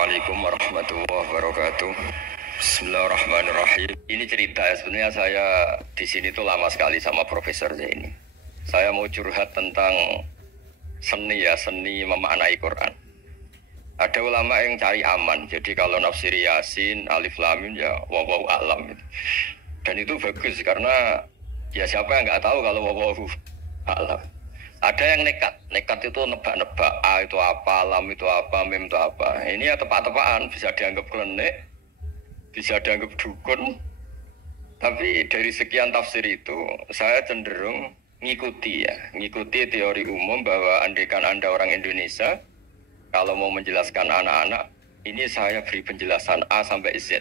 Assalamualaikum warahmatullahi wabarakatuh. Bismillahirrahmanirrahim. Ini cerita ya, sebenarnya saya di sini tuh lama sekali sama Profesor ini. Saya mau curhat tentang seni ya, seni memaknai Quran. Ada ulama yang cari aman, jadi kalau nafsir Yasin, Alif Lam Mim ya wallahu a'lam gitu. Dan itu bagus karena ya siapa yang nggak tahu kalau wallahu a'lam. Ada yang nekat itu nebak-nebak A itu apa, lam itu apa, mim itu apa. Ini ya tepat-tepaan, bisa dianggap klenik, bisa dianggap dukun. Tapi dari sekian tafsir itu, saya cenderung ngikuti teori umum bahwa andaikan Anda orang Indonesia, kalau mau menjelaskan anak-anak, ini saya beri penjelasan A sampai Z.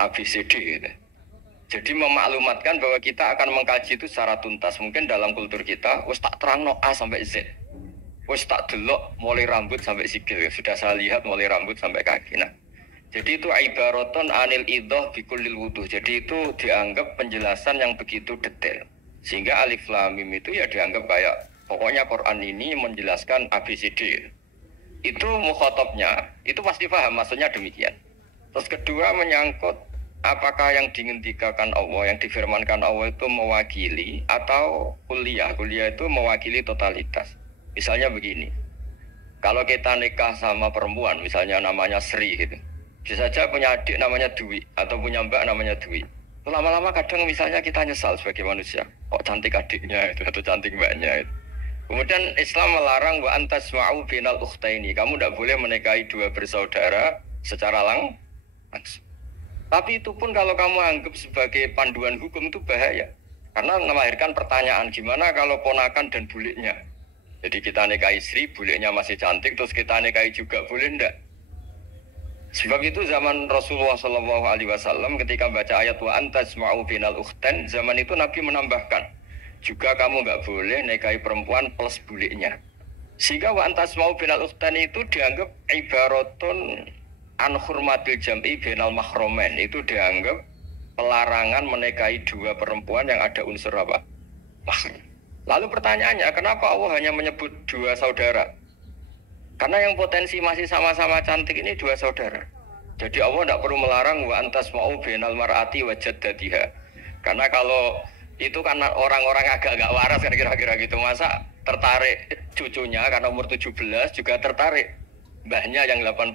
A, B, C, D gitu. Jadi memaklumatkan bahwa kita akan mengkaji itu secara tuntas. Mungkin dalam kultur kita, wis tak terangno A sampai Z. Wis tak delok mulai rambut sampai sikil. Sudah saya lihat mulai rambut sampai kaki. Nah, jadi itu ibaratun anil idhah bikulil wuduh. Jadi itu dianggap penjelasan yang begitu detail. Sehingga Alif Lam Mim itu ya dianggap kayak pokoknya Quran ini menjelaskan ABCD. Itu mukhatabnya, itu pasti paham maksudnya demikian. Terus kedua menyangkut apakah yang dingendikakan Allah, yang difirmankan Allah itu mewakili atau kuliah itu mewakili totalitas. Misalnya begini, kalau kita nikah sama perempuan, misalnya namanya Sri gitu, bisa saja punya adik namanya Dwi atau punya mbak namanya Dwi. Lama-lama kadang misalnya kita nyesal sebagai manusia, kok cantik adiknya itu atau cantik mbaknya itu. Kemudian Islam melarang wa antasma'u binal ukhtaini, kamu tidak boleh menikahi dua bersaudara secara langsung. Tapi itu pun kalau kamu anggap sebagai panduan hukum itu bahaya. Karena melahirkan pertanyaan, gimana kalau ponakan dan buliknya? Jadi kita nikahi Sri, buliknya masih cantik, terus kita nikahi juga, boleh enggak? Sebab itu zaman Rasulullah SAW ketika baca ayat wa antasma'u binal ukhtan, zaman itu Nabi menambahkan, juga kamu enggak boleh nikahi perempuan plus buliknya. Sehingga wa antasma'u binal ukhtan itu dianggap ibaratun an hurmatil jam'i bainal mahromen, itu dianggap pelarangan menikahi dua perempuan yang ada unsur apa? Mahram. Lalu pertanyaannya, kenapa Allah hanya menyebut dua saudara? Karena yang potensi masih sama-sama cantik ini dua saudara. Jadi Allah tidak perlu melarang wa antasma'u bainal mar'ati wa jaddatiha. Karena kalau itu kan orang-orang agak-agak waras kan kira-kira gitu, masa tertarik cucunya karena umur 17 juga tertarik mbahnya yang 80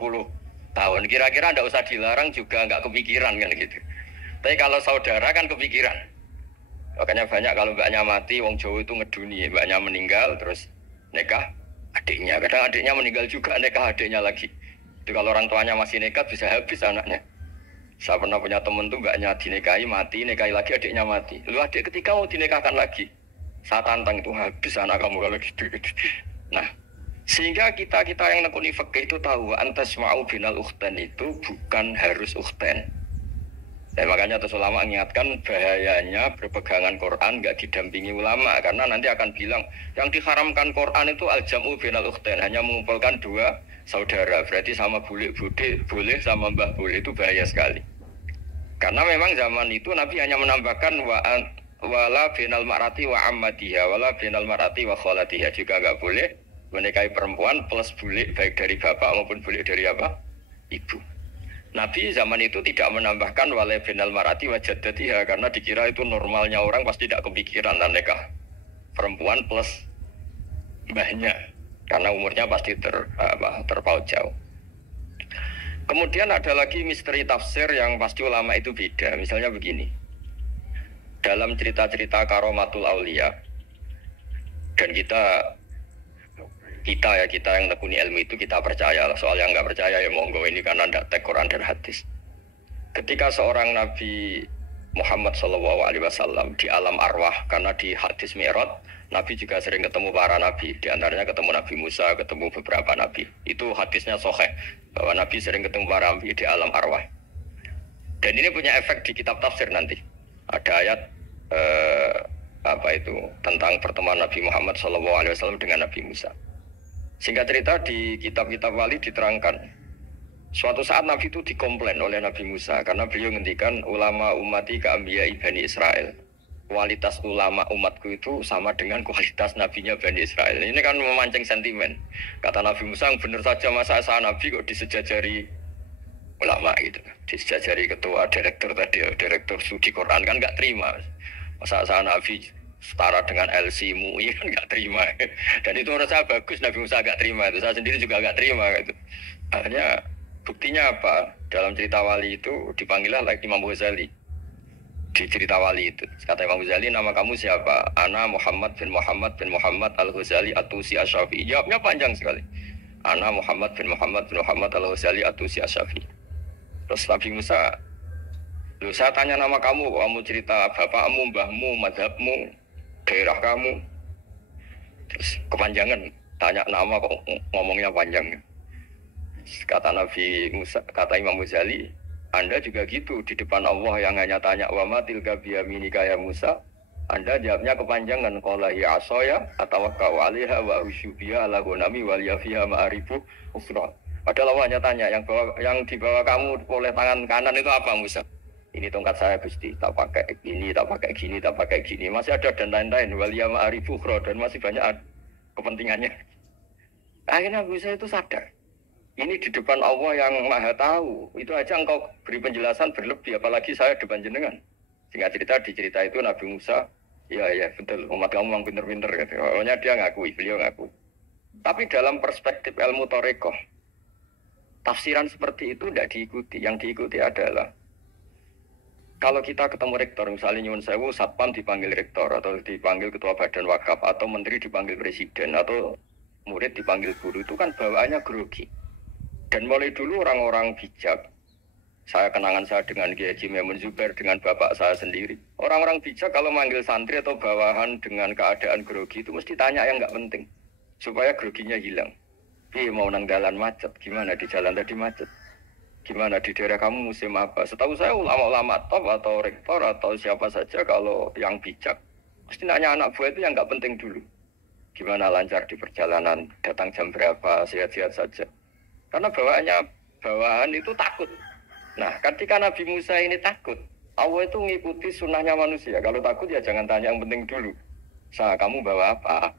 tahun, kira-kira nggak usah dilarang juga nggak kepikiran kan gitu. Tapi kalau saudara kan kepikiran. Makanya banyak kalau mbaknya mati, wong Jawa itu ngeduni, mbaknya meninggal terus nikah adiknya. Kadang adiknya meninggal juga nikah adiknya lagi. Itu kalau orang tuanya masih nekat bisa habis anaknya. Saya pernah punya temen tuh mbaknya dinikahi mati, nikahi lagi adiknya mati. Lalu adik ketika mau dinikahkan lagi, saya tantang itu habis anak kamu kalau gitu. Nah, sehingga kita yang nekuni fikih itu tahu antasma'u binal ukhtan itu bukan harus ukhtan. Dan makanya terus ulama mengingatkan bahayanya berpegangan Quran nggak didampingi ulama, karena nanti akan bilang yang diharamkan Quran itu al-jam'u binal ukhtan, hanya mengumpulkan dua saudara, berarti sama bulik bude boleh sama mbah boleh, itu bahaya sekali. Karena memang zaman itu Nabi hanya menambahkan wala binal mar'ati wa ammatiha, wala binal mar'ati wa kholatiha, juga nggak boleh menikahi perempuan plus bulik baik dari bapak maupun bulik dari apa? Ibu. Nabi zaman itu tidak menambahkan wala binal mar'ati wa jaddatiha, karena dikira itu normalnya orang pasti tidak kepikiran dan nikah perempuan plus mbahnya, karena umurnya pasti terpaut jauh. Kemudian ada lagi misteri tafsir yang pasti ulama itu beda. Misalnya begini, dalam cerita-cerita karomatul aulia, dan kita yang tekuni ilmu itu kita percaya. Soal yang nggak percaya ya monggo, ini karena tidak tek Quran dan hadis. Ketika seorang Nabi Muhammad SAW di alam arwah, karena di hadis Mi'raj Nabi juga sering ketemu para nabi, di antaranya ketemu Nabi Musa, ketemu beberapa nabi. Itu hadisnya sahih bahwa Nabi sering ketemu para nabi di alam arwah. Dan ini punya efek di kitab tafsir nanti. Ada ayat tentang pertemuan Nabi Muhammad SAW dengan Nabi Musa. Singkat cerita di kitab-kitab wali diterangkan, suatu saat Nabi itu dikomplain oleh Nabi Musa karena beliau ngendikan ulama ummati ka ambiyai Bani Israel. kualitas ulama umatku itu sama dengan kualitas nabinya Bani Israel. Ini kan memancing sentimen. Kata Nabi Musa, benar saja masa saya nabi kok disejajari ulama gitu. Disejajari ketua direktur tadi, direktur studi Quran kan nggak terima. Masa saya nabi setara dengan LC MUI kan nggak terima. Dan itu menurut saya bagus, Nabi Musa nggak terima. Itu saya sendiri juga nggak terima gitu. Akhirnya buktinya apa? Dalam cerita wali itu dipanggillah Imam Ghazali. Di cerita wali itu kata Imam Ghazali, nama kamu siapa? Ana Muhammad bin Muhammad Al-Ghazali At-Tusi Asy-Syafi'i. Jawabnya panjang sekali. Ana Muhammad bin Muhammad Al-Ghazali At-Tusi Asy-Syafi'i. Terus Nabi Musa, loh, saya tanya nama kamu, kamu cerita bapakmu, mbahmu, madhabmu, daerah kamu. Terus kepanjangan, tanya nama kok ngomongnya panjang. Kata Nabi Musa, kata Imam Ghazali, Anda juga gitu di depan Allah yang hanya tanya wa ma tilka biyaminika ya Musa. Anda jawabnya kepanjangan qala ya asaya atawakkau 'alaiha wa usybiya ala gunami wal yafiha ma'arifu ukhra. Padahal Allah hanya tanya yang dibawa kamu oleh tangan kanan itu apa Musa? Ini tongkat saya Gusti, tak pakai ini, tak pakai gini, tak pakai gini. Masih ada dan lain-lain wal ya ma'arifu ukhra dan masih banyak kepentingannya. Akhirnya Musa itu sadar. Ini di depan Allah yang maha tahu. Itu aja engkau beri penjelasan berlebih. Apalagi saya depan jenengan. Singkat cerita, di cerita itu Nabi Musa, ya betul, umat kamu memang pinter-pinter. Gitu. Pokoknya dia ngakui, beliau ngakui. Tapi dalam perspektif ilmu Thariqah, tafsiran seperti itu tidak diikuti. Yang diikuti adalah, kalau kita ketemu rektor, misalnya nyuwun sewu, satpam dipanggil rektor, atau dipanggil ketua badan wakaf, atau menteri dipanggil presiden, atau murid dipanggil guru, itu kan bawaannya grogi. Dan mulai dulu orang-orang bijak, saya kenangan saya dengan Kiai Haji Maimun Zubair, dengan bapak saya sendiri. Orang-orang bijak kalau manggil santri atau bawahan dengan keadaan grogi itu mesti tanya yang nggak penting. Supaya groginya hilang. Mau nang jalan macet, gimana di jalan tadi macet? Gimana di daerah kamu musim apa? Setahu saya ulama-ulama top atau rektor atau siapa saja kalau yang bijak, mesti nanya anak buah itu yang nggak penting dulu. Gimana lancar di perjalanan, datang jam berapa, sehat-sehat saja. Karena bawahan itu takut. Nah, ketika Nabi Musa ini takut, Allah itu mengikuti sunnahnya manusia. Kalau takut ya jangan tanya yang penting dulu. Kamu bawa apa?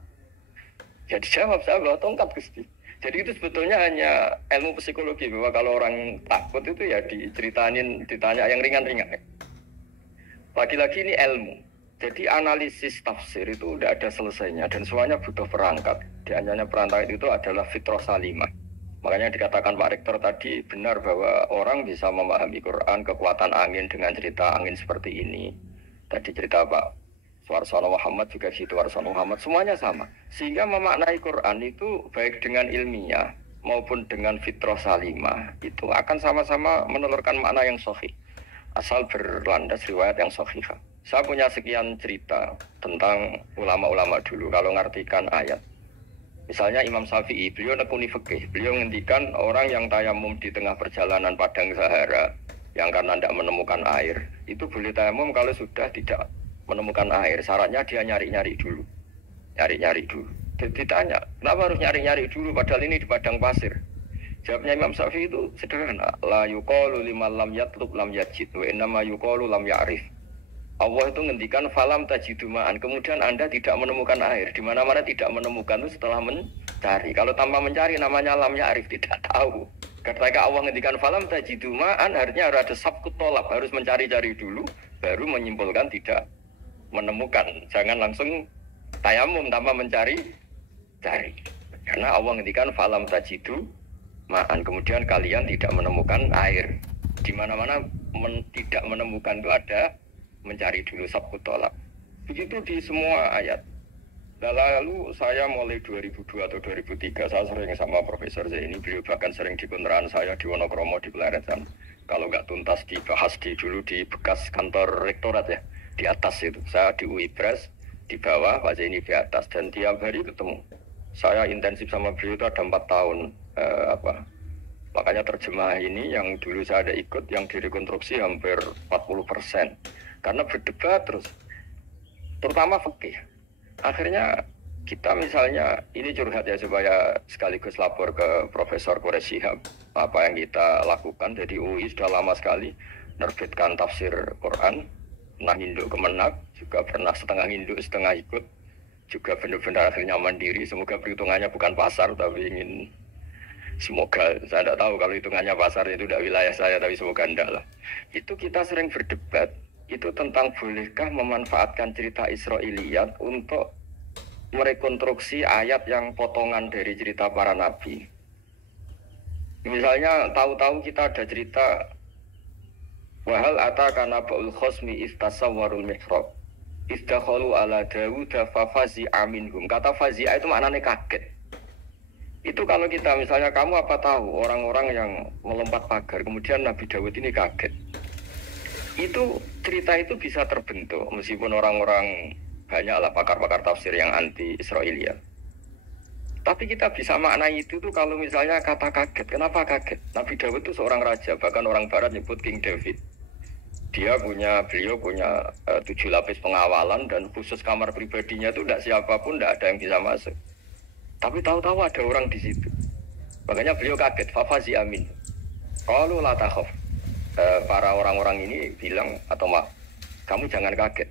Ya dijawab, saya bawa tongkat Gusti. Jadi itu sebetulnya hanya ilmu psikologi, bahwa kalau orang takut itu ya ditanya yang ringan-ringan. Lagi-lagi ini ilmu. Jadi analisis tafsir itu udah ada selesainya dan semuanya butuh perangkat. Di antaranya perangkat itu adalah fitrah salimah. Makanya dikatakan Pak Rektor tadi benar bahwa orang bisa memahami Quran, kekuatan angin dengan cerita angin seperti ini. Tadi cerita Pak Suarsono Muhammad juga gitu, Suarsono Muhammad, semuanya sama. Sehingga memaknai Quran itu baik dengan ilmiah maupun dengan fitrah salimah itu akan sama-sama menelurkan makna yang sahih. Asal berlandas riwayat yang sahihah. Saya punya sekian cerita tentang ulama-ulama dulu kalau ngartikan ayat. Misalnya Imam Syafi'i, beliau nekuni fikih. Beliau ngendikan orang yang tayamum di tengah perjalanan padang Sahara yang karena tidak menemukan air, itu boleh tayamum kalau sudah tidak menemukan air. Syaratnya dia nyari-nyari dulu. Nyari-nyari dulu. Ditanya, kenapa harus nyari-nyari dulu padahal ini di padang pasir? Jawabnya Imam Syafi'i itu sederhana. La yuqalu liman lam yatlub lam yajid wa innama yuqalu lam ya'rif. Allah itu ngendikan falam tajidu ma'an. Kemudian Anda tidak menemukan air. Di mana-mana tidak menemukan itu setelah mencari. Kalau tanpa mencari namanya lam ya'rif, tidak tahu. Ketika Allah ngendikan falam tajidu ma'an, artinya harus ada sabkut tolak, harus mencari-cari dulu baru menyimpulkan tidak menemukan. Jangan langsung tayamum tanpa mencari cari. Karena Allah ngendikan falam tajidu ma'an. Kemudian kalian tidak menemukan air. Di mana-mana tidak menemukan itu ada mencari dulu sabkut tolak. Begitu di semua ayat. Lalu saya mulai 2002 atau 2003 saya sering sama Profesor Zaini. Beliau bahkan sering di kontrakan saya di Wonokromo di Pelaresan. Kalau nggak tuntas dibahas dulu di bekas kantor rektorat ya, di atas itu. Saya di UI Pres di bawah, Pak Zaini di atas, dan tiap hari ketemu. Saya intensif sama beliau itu ada 4 tahun. Makanya terjemah ini yang dulu saya ada ikut, yang direkonstruksi hampir 40%. Karena berdebat terus, terutama fikih. Akhirnya kita misalnya, ini curhat ya supaya sekaligus lapor ke Profesor Quraish Shihab apa yang kita lakukan. Jadi UI sudah lama sekali menerbitkan tafsir Quran pernah induk kemenak, juga pernah setengah induk, setengah ikut, juga benar-benar akhirnya mandiri. Semoga perhitungannya bukan pasar, tapi ingin semoga, saya tidak tahu kalau hitungannya pasar itu tidak wilayah saya, tapi semoga enggak lah. Itu kita sering berdebat, itu tentang bolehkah memanfaatkan cerita Israiliyat untuk merekonstruksi ayat yang potongan dari cerita para nabi. Misalnya tahu-tahu kita ada cerita wahal ataka naba'ul khosmi istasawwarul mihrab istakhalu ala Dawud fa fazi'a minhum. Kata fazi'a itu maknanya kaget. Itu kalau kita misalnya kamu apa tahu orang-orang yang melompat pagar kemudian Nabi Dawud ini kaget. Itu cerita itu bisa terbentuk meskipun orang-orang banyaklah pakar-pakar tafsir yang anti Israiliyat. Tapi kita bisa maknai itu tuh kalau misalnya kata kaget. Kenapa kaget? Nabi Dawud itu seorang raja, bahkan orang barat nyebut King David. Beliau punya 7 lapis pengawalan dan khusus kamar pribadinya itu tidak siapapun, tidak ada yang bisa masuk. Tapi tahu-tahu ada orang di situ. Makanya beliau kaget. Fafazi amin. Kalau la takhaf. Para orang-orang ini bilang atau kamu jangan kaget.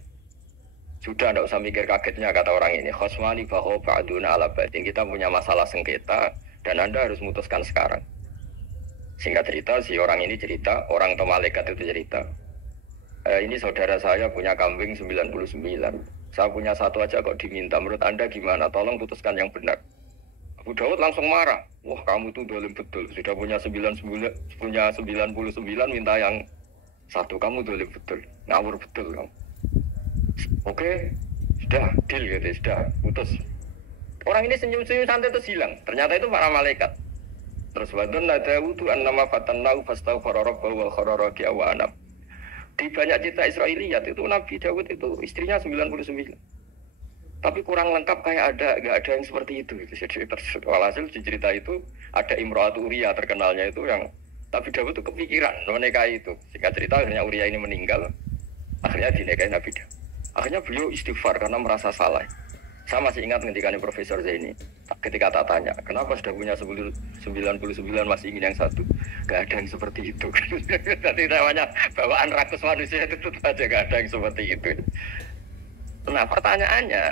Sudah tidak usah mikir kagetnya kata orang ini. Khosmani baho ba'duna ala ba'din. Kita punya masalah sengketa dan Anda harus memutuskan sekarang. Singkat cerita, si orang ini cerita, orang atau malaikat itu cerita. Ini saudara saya punya kambing 99. Saya punya satu aja kok diminta. Menurut Anda gimana? Tolong putuskan yang benar. Abu Dawud langsung marah. Wah, kamu itu dolim betul. Sudah punya 99, minta yang satu. Kamu dolim betul. Ngawur betul kamu. Oke, sudah deal gitu, sudah putus. Orang ini senyum-senyum santai terus hilang. Ternyata itu para malaikat. Terus wadun nadawu tu annama fatannahu fastaghfara rabbahu wa kharara wa anab. Di banyak cerita Israiliyat itu Nabi Dawud itu istrinya 99. Tapi kurang lengkap kayak nggak ada yang seperti itu. Jadi walhasil di cerita itu ada Imra'atu Uria terkenalnya itu yang Nabi Dawud itu kepikiran menikahi itu. Singkat cerita akhirnya Uria ini meninggal. Akhirnya dinikahi Nabi Dawud. Akhirnya beliau istighfar karena merasa salah. Saya masih ingat ketika Profesor Zaini ketika tak tanya, kenapa sudah punya 99 masih ingin yang satu? Gak ada yang seperti itu. Tadi namanya bawaan rakus manusia itu saja gak ada yang seperti itu. Nah pertanyaannya,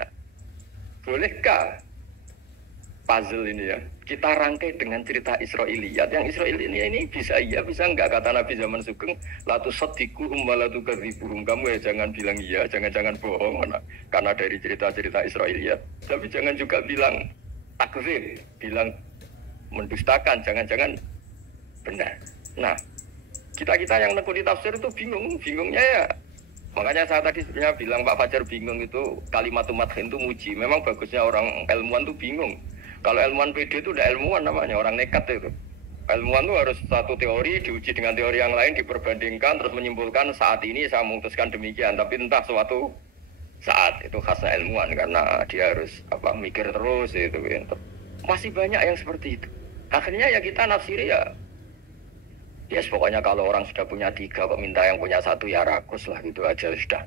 bolehkah puzzle ini ya kita rangkai dengan cerita Israiliyat? Yang Israel ini bisa iya bisa enggak, kata Nabi zaman Sugeng, latu sadiku ummalatu kadzibuhum. Kamu ya jangan bilang iya, jangan bohong karena dari cerita-cerita Israiliyat. Tapi jangan juga bilang takzib, bilang mendustakan, jangan benar. Nah, kita yang nekuni tafsir itu bingungnya ya. Makanya saya tadi sebenarnya bilang Pak Fajar bingung itu kalimat madhin itu muji. Memang bagusnya orang ilmuwan itu bingung. Kalau ilmuwan PD itu udah ilmuwan namanya, orang nekat itu. Ilmuwan itu harus satu teori diuji dengan teori yang lain, diperbandingkan terus menyimpulkan saat ini saya memutuskan demikian. Tapi entah suatu saat itu khasnya ilmuwan karena dia harus mikir terus itu. Masih banyak yang seperti itu. Akhirnya ya kita nafsiri ya. Yes, pokoknya kalau orang sudah punya 3 kok minta yang punya 1 ya rakus lah gitu aja sudah.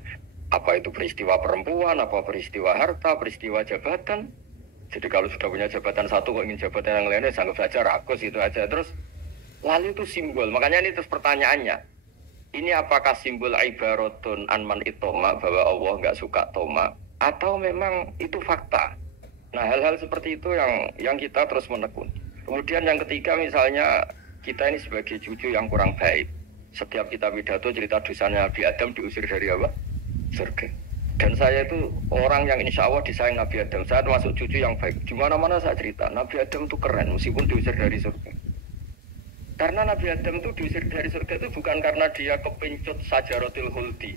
Apa itu peristiwa perempuan, apa peristiwa harta, peristiwa jabatan. Jadi kalau sudah punya jabatan 1 kok ingin jabatan yang lainnya anggap saja rakus itu aja. Terus lalu itu simbol. Makanya ini terus pertanyaannya. Ini apakah simbol ibaratun anman itoma bahwa Allah nggak suka toma atau memang itu fakta? Nah hal-hal seperti itu yang kita terus menekun. Kemudian yang ketiga misalnya kita ini sebagai cucu yang kurang baik. Setiap kita pidato cerita dosanya Nabi Adam diusir dari apa? Surga. Dan saya itu orang yang insya Allah disayang Nabi Adam. Saya termasuk cucu yang baik. Di mana-mana saya cerita Nabi Adam itu keren meskipun diusir dari surga. Karena Nabi Adam itu diusir dari surga itu bukan karena dia kepincut sajaratul khuldi.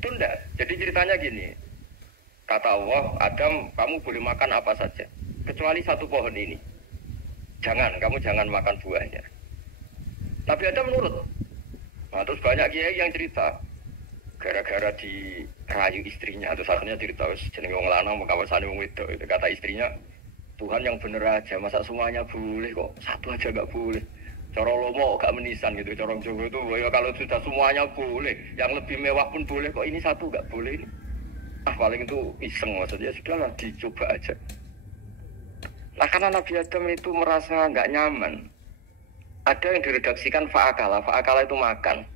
Itu enggak. Jadi ceritanya gini. Kata Allah, Adam kamu boleh makan apa saja kecuali 1 pohon ini. Kamu jangan makan buahnya. Nabi Adam nurut. Nah, terus banyak kiai yang cerita gara-gara dirayu istrinya, terus akhirnya cerita jenenge wong lanang mengkawasane wong wedok. Itu kata istrinya, Tuhan yang bener aja, masa semuanya boleh kok 1 aja enggak boleh. Cara lomo gak menisan gitu, cara Jawa itu ya kalau sudah semuanya boleh, yang lebih mewah pun boleh kok ini 1 enggak boleh ini. Paling itu iseng maksudnya, sudahlah dicoba aja. Nah karena Nabi Adam itu merasa nggak nyaman. Ada yang diredaksikan fa'akala itu makan.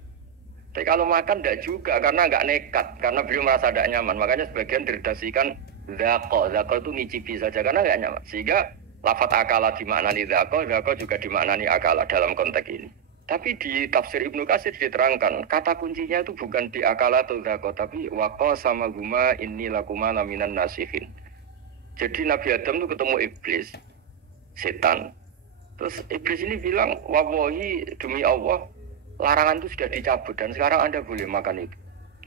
Tapi kalau makan tidak juga karena nggak nekat, karena beliau merasa tidak nyaman. Makanya sebagian diredaksikan zako itu ngicipi saja karena nggak nyaman. Sehingga lafat akala dimaknani zako juga dimaknani akala dalam konteks ini. Tapi di tafsir Ibnu Katsir diterangkan kata kuncinya itu bukan di akala atau zako, tapi waqo sama guma inni lakuma laminan nasihin. Jadi Nabi Adam itu ketemu iblis, setan. Terus iblis ini bilang, wallahi demi Allah, larangan itu sudah dicabut dan sekarang Anda boleh makan itu.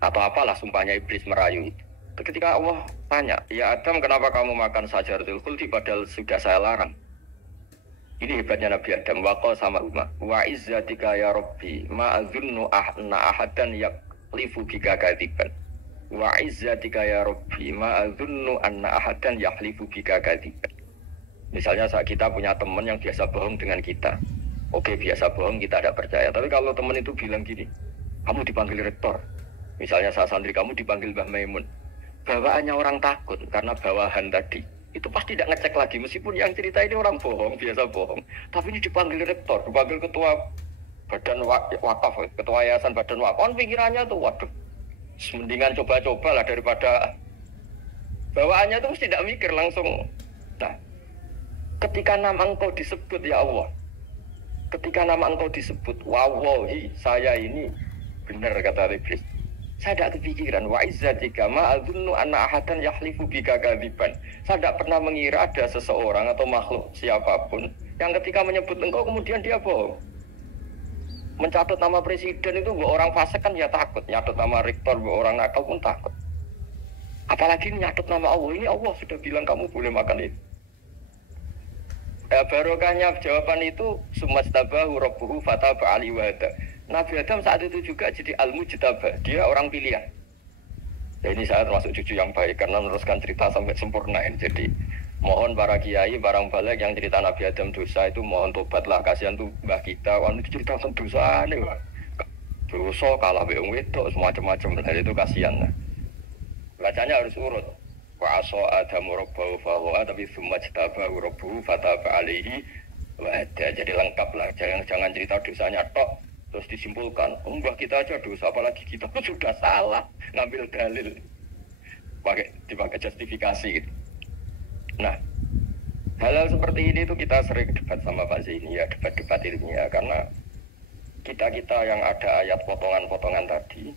Atau apalah sumpahnya iblis merayu itu. Ketika Allah tanya, ya Adam kenapa kamu makan sajaratul khuldi padahal sudah saya larang. Ini hebatnya Nabi Adam. Waqa sama Umar. Wa izzatika ya Rabbi ma'azunnu ahna ahadan yaklifu bika kadiban. Wa izzatika ya Rabbi ma'azunnu anna ahadan yaklifu bika kadiban. Misalnya saat kita punya teman yang biasa bohong dengan kita. Oke, biasa bohong, kita tidak percaya. Tapi kalau teman itu bilang gini, kamu dipanggil rektor. Misalnya saat santri kamu dipanggil Mbah Maimun. Bawaannya orang takut karena bawahan tadi. Itu pasti tidak ngecek lagi. Meskipun yang cerita ini orang bohong, biasa bohong. Tapi ini dipanggil rektor, dipanggil ketua badan wakaf, ketua yayasan badan wakaf. Kan pikirannya tuh, waduh, mendingan coba-coba lah daripada bawaannya tuh mesti tidak mikir langsung. Nah, ketika nama engkau disebut ya Allah, ketika nama engkau disebut, wallahi saya ini benar kata iblis. Saya tidak kepikiran wa izzatika ma adzunnu anna ahadan yahlifu bika kadziban. Saya tidak pernah mengira ada seseorang atau makhluk siapapun yang ketika menyebut engkau kemudian dia bohong. Mencatat nama presiden itu buat orang fasik kan ya takut, nyatat nama rektor buat orang nakal pun takut. Apalagi nyatat nama Allah, ini Allah sudah bilang kamu boleh makan itu. Barokahnya jawaban itu sumastabahu rabbuhu fataba ali wahada. Nabi Adam saat itu juga jadi al-mujtabah, dia orang pilihan. Ya, ini saya termasuk cucu yang baik karena meneruskan cerita sampai sempurna ini. Jadi mohon para kiai, barang balik yang cerita Nabi Adam dosa itu mohon tobatlah, kasihan tuh mbah kita. Wah itu cerita dosa nih, dosa kalah beung wedok semacam-macam. Nah itu kasihan. Nah. Bacanya harus urut. Wa aso adamu rabbahu fahuwa tapi sumajtabahu rabbuhu fataba alaihi wa hada. Jadi lengkap lah, jangan cerita dosanya tok. Terus disimpulkan, mbah kita aja dosa, apalagi kita sudah salah ngambil dalil, dipakai justifikasi gitu. Nah, hal-hal seperti ini tuh kita sering debat sama Pak Zaini ya, debat-debat ilmiah karena kita yang ada ayat potongan-potongan tadi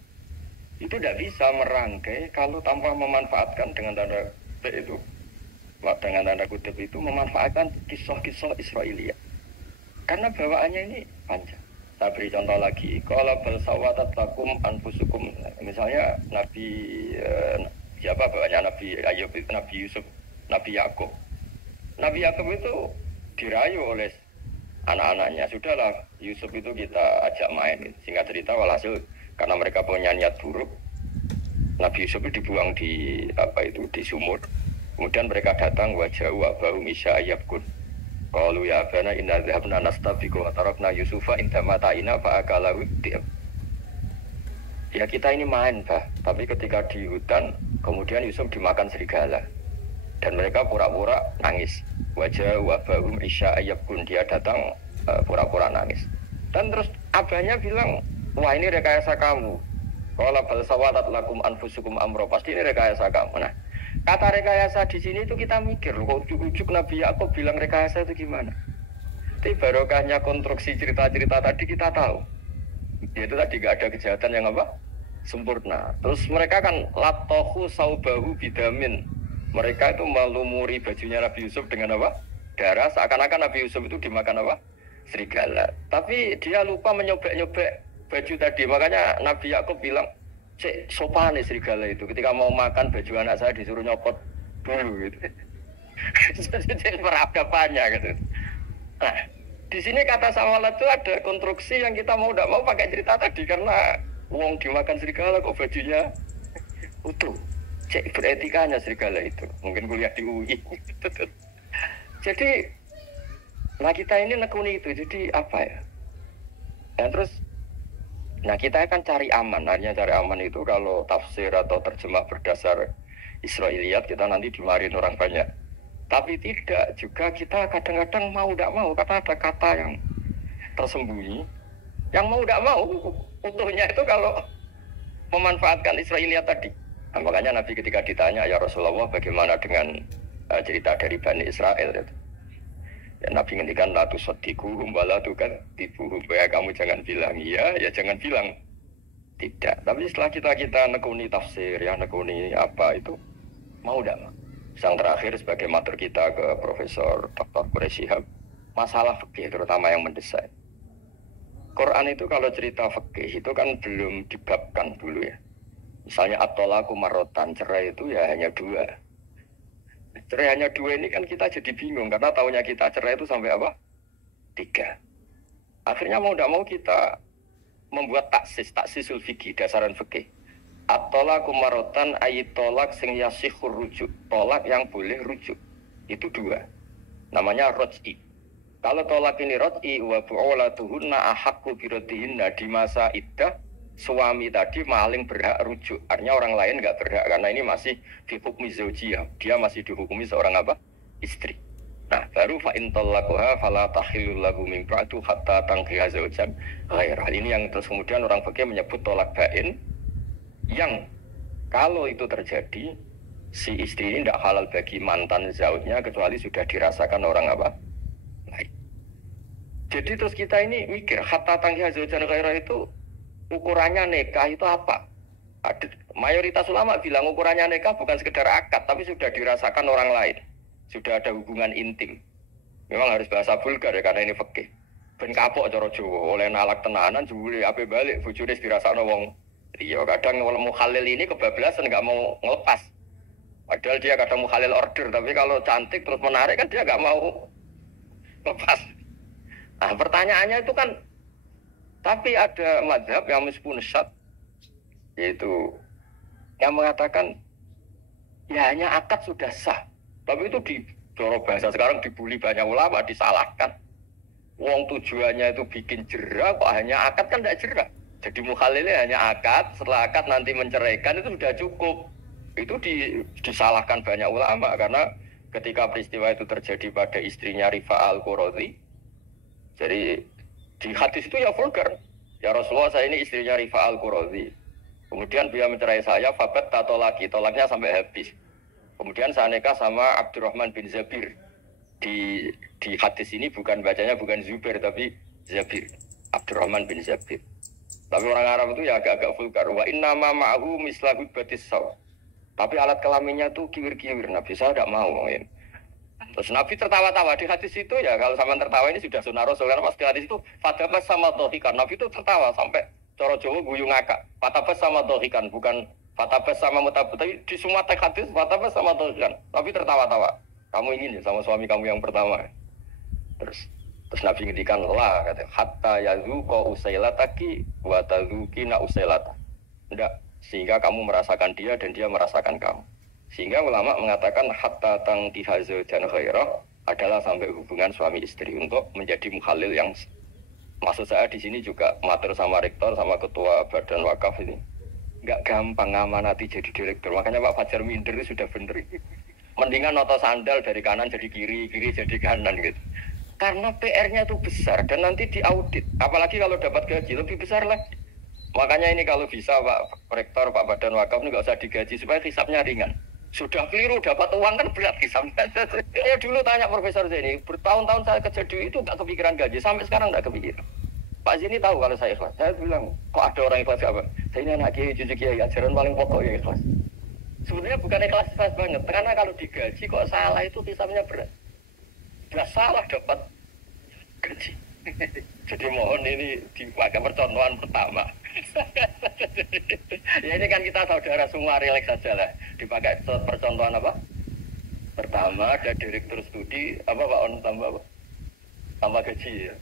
itu tidak bisa merangkai kalau tanpa memanfaatkan dengan tanda kutip itu, dengan tanda kutip itu memanfaatkan kisah-kisah Israiliyah karena bawaannya ini panjang. Saya beri contoh lagi, kalau bersawatat lakum anfusukum, misalnya Nabi siapa bawanya Nabi Ayub, Nabi Yusuf, Nabi Yakub. Nabi Yakub itu dirayu oleh anak-anaknya, sudahlah Yusuf itu kita ajak main. Singkat cerita walhasil karena mereka punya niat buruk, Nabi Yusuf itu dibuang di di sumur. Kemudian mereka datang wajah wabahum isya ayabkun. Qalu ya abana inna dhahabna nastabiqu wa tarakna Yusufa inda mata'ina fa akalahu dhi'ab. Ya kita ini main, Pak. Tapi ketika di hutan, kemudian Yusuf dimakan serigala. Dan mereka pura-pura nangis. Wajah wabahum isya ayyabkun, dia datang pura-pura nangis. Dan terus abahnya bilang, wah ini rekayasa kamu. Qala bal sawatat lakum anfusukum amro, pasti ini rekayasa kamu. Nah, kata rekayasa di sini itu kita mikir loh, kok ujuk-ujuk Nabi Yakub bilang rekayasa itu gimana? Tapi barokahnya konstruksi cerita-cerita tadi kita tahu. Itu tadi gak ada kejahatan yang apa? Sempurna. Terus mereka kan latohu saubahu bidamin. Mereka itu melumuri bajunya Nabi Yusuf dengan apa? Darah. Seakan-akan Nabi Yusuf itu dimakan apa? Serigala. Tapi dia lupa menyobek-nyobek baju tadi. Makanya Nabi Yakub bilang, cek sopan nih serigala itu. Ketika mau makan baju anak saya disuruh nyopot dulu gitu. Jadi peradabannya gitu. Nah, di sini kata sawalat itu ada konstruksi yang kita mau tidak mau pakai cerita tadi karena wong dimakan serigala kok bajunya utuh. Cek beretikanya serigala itu. Mungkin kuliah di UI. Jadi, nah kita ini nekuni itu. Jadi apa ya? Dan terus nah kita akan cari aman, artinya cari aman itu kalau tafsir atau terjemah berdasar Israiliyat kita nanti dimarahin orang banyak. Tapi tidak juga kita kadang-kadang mau tidak mau karena ada kata yang tersembunyi, yang mau tidak mau utuhnya itu kalau memanfaatkan Israiliyat tadi. Nah, makanya Nabi ketika ditanya, ya Rasulullah bagaimana dengan cerita dari Bani Israel itu. Ya, Nabi ngendikan la tusaddiquhum wa la tukadzibuhum. Ya kamu jangan bilang iya, ya jangan bilang tidak. Tapi setelah kita nekuni tafsir, ya nekuni apa itu mau tidak mau. Yang terakhir sebagai matur kita ke Profesor Dr. Quraisy Shihab, masalah fikih terutama yang mendesak. Quran itu kalau cerita fikih itu kan belum dibabkan dulu ya. Misalnya at-thalaqu marratan, cerai itu ya hanya 2. Cerai hanya 2 ini kan kita jadi bingung karena taunya kita cerai itu sampai apa? 3. Akhirnya mau tidak mau kita membuat taksisul fikih, dasaran fikih. At-thalaqu marratan ayat tolak sing yasihur rujuk, tolak yang boleh rujuk. Itu 2. Namanya roj'i. Kalau tolak ini roj'i wa bu'ulatuhunna ahaqqu biraddihinna, di masa iddah suami tadi maling berhak rujuk. Artinya orang lain enggak berhak karena ini masih fi hukmi zaujiyah. Dia masih dihukumi seorang apa? Istri. Nah, baru fa in talaqaha fala tahillu lahu min ba'du hatta tankiha zaujan ghairah. Ini yang terus kemudian orang fikih menyebut tolak bain, yang kalau itu terjadi si istri ini tidak halal bagi mantan zaujnya kecuali sudah dirasakan orang apa? Lain. Jadi terus kita ini mikir hatta tankiha zaujan ghairah itu ukurannya nikah itu apa? Mayoritas ulama bilang ukurannya nikah bukan sekedar akad, tapi sudah dirasakan orang lain, sudah ada hubungan intim. Memang harus bahasa vulgar ya karena ini fikih. Ben kapok cara Jawa, oleh nalak tenanan jebule ape balik bojone dirasakno wong. Iya kadang mukhalil ini kebablasan nggak mau ngelepas. Padahal dia kadang mukhalil order, tapi kalau cantik terus menarik kan dia nggak mau lepas. Nah pertanyaannya itu kan, tapi ada mazhab yang meskipun syad, yaitu yang mengatakan ya hanya akad sudah sah. Tapi itu di cara bahasa sekarang dibully banyak ulama, disalahkan. Wong tujuannya itu bikin jerah, kok hanya akad kan tidak jerah. Jadi mukhalilnya hanya akad, setelah akad nanti menceraikan itu sudah cukup. Itu disalahkan banyak ulama karena ketika peristiwa itu terjadi pada istrinya Rifa al-Qurazi, jadi di hadis itu ya vulgar. Ya Rasulullah, saya ini istrinya Rifa al-Qurazi. Kemudian dia mencerai saya, fabat tato lagi, tolaknya sampai habis. Kemudian saya nikah sama Abdurrahman bin Zabir. Di hadis ini bukan bacanya bukan Zubair tapi Zabir. Abdurrahman bin Zabir. Tapi orang Arab itu ya agak-agak vulgar. Wa inna ma ma'ahu mislahu batis saw. Tapi alat kelaminnya tuh kiwir-kiwir. Nabi saya tidak mau. Ya. Terus Nabi tertawa-tawa di hadis itu ya, kalau sama tertawa ini sudah sunnah Rasul, karena pas di hadis itu fatabas sama dohikan, Nabi itu tertawa sampai coro Jawa guyu ngakak. Fatabas sama dohikan, bukan fatabas sama mutabut, tapi di semua teks hadis fatabas sama dohikan. Nabi tertawa-tawa. Kamu ingin ya sama suami kamu yang pertama. Terus Nabi ngendikan lah, kata hatta yazuqa usailataki wa tazukina usailata. Enggak, sehingga kamu merasakan dia dan dia merasakan kamu. Sehingga ulama mengatakan hatta tangkiha zaujan ghairah adalah sampai hubungan suami istri untuk menjadi mukhalil yang, maksud saya di sini juga matur sama rektor sama ketua badan wakaf ini. Enggak gampang ngamanati jadi direktur. Makanya Pak Fajar minder itu sudah bener. Mendingan noto sandal dari kanan jadi kiri, kiri jadi kanan gitu. Karena PR-nya itu besar dan nanti diaudit. Apalagi kalau dapat gaji lebih besar lagi. Makanya ini kalau bisa Pak Rektor, Pak Badan Wakaf ini nggak usah digaji supaya hisapnya ringan. Sudah keliru dapat uang kan berat hisapnya. Ya dulu tanya Profesor Zeni, bertahun-tahun saya kerja di itu nggak kepikiran gaji, sampai sekarang nggak kepikiran. Pak Zeni tahu kalau saya ikhlas. Saya bilang, kok ada orang ikhlas apa? Saya ini anak kiai, cucu kiai, ajaran paling pokok ya ikhlas. Sebenarnya bukan ikhlas banget, karena kalau digaji kok salah itu hisapnya berat. Sudah salah dapat gaji. Jadi mohon ini dipakai percontohan pertama. Ya ini kan kita saudara semua, relax saja lah. Dipakai percontohan apa? Pertama ada direktur studi apa Pak On tambah apa? Tambah gaji ya.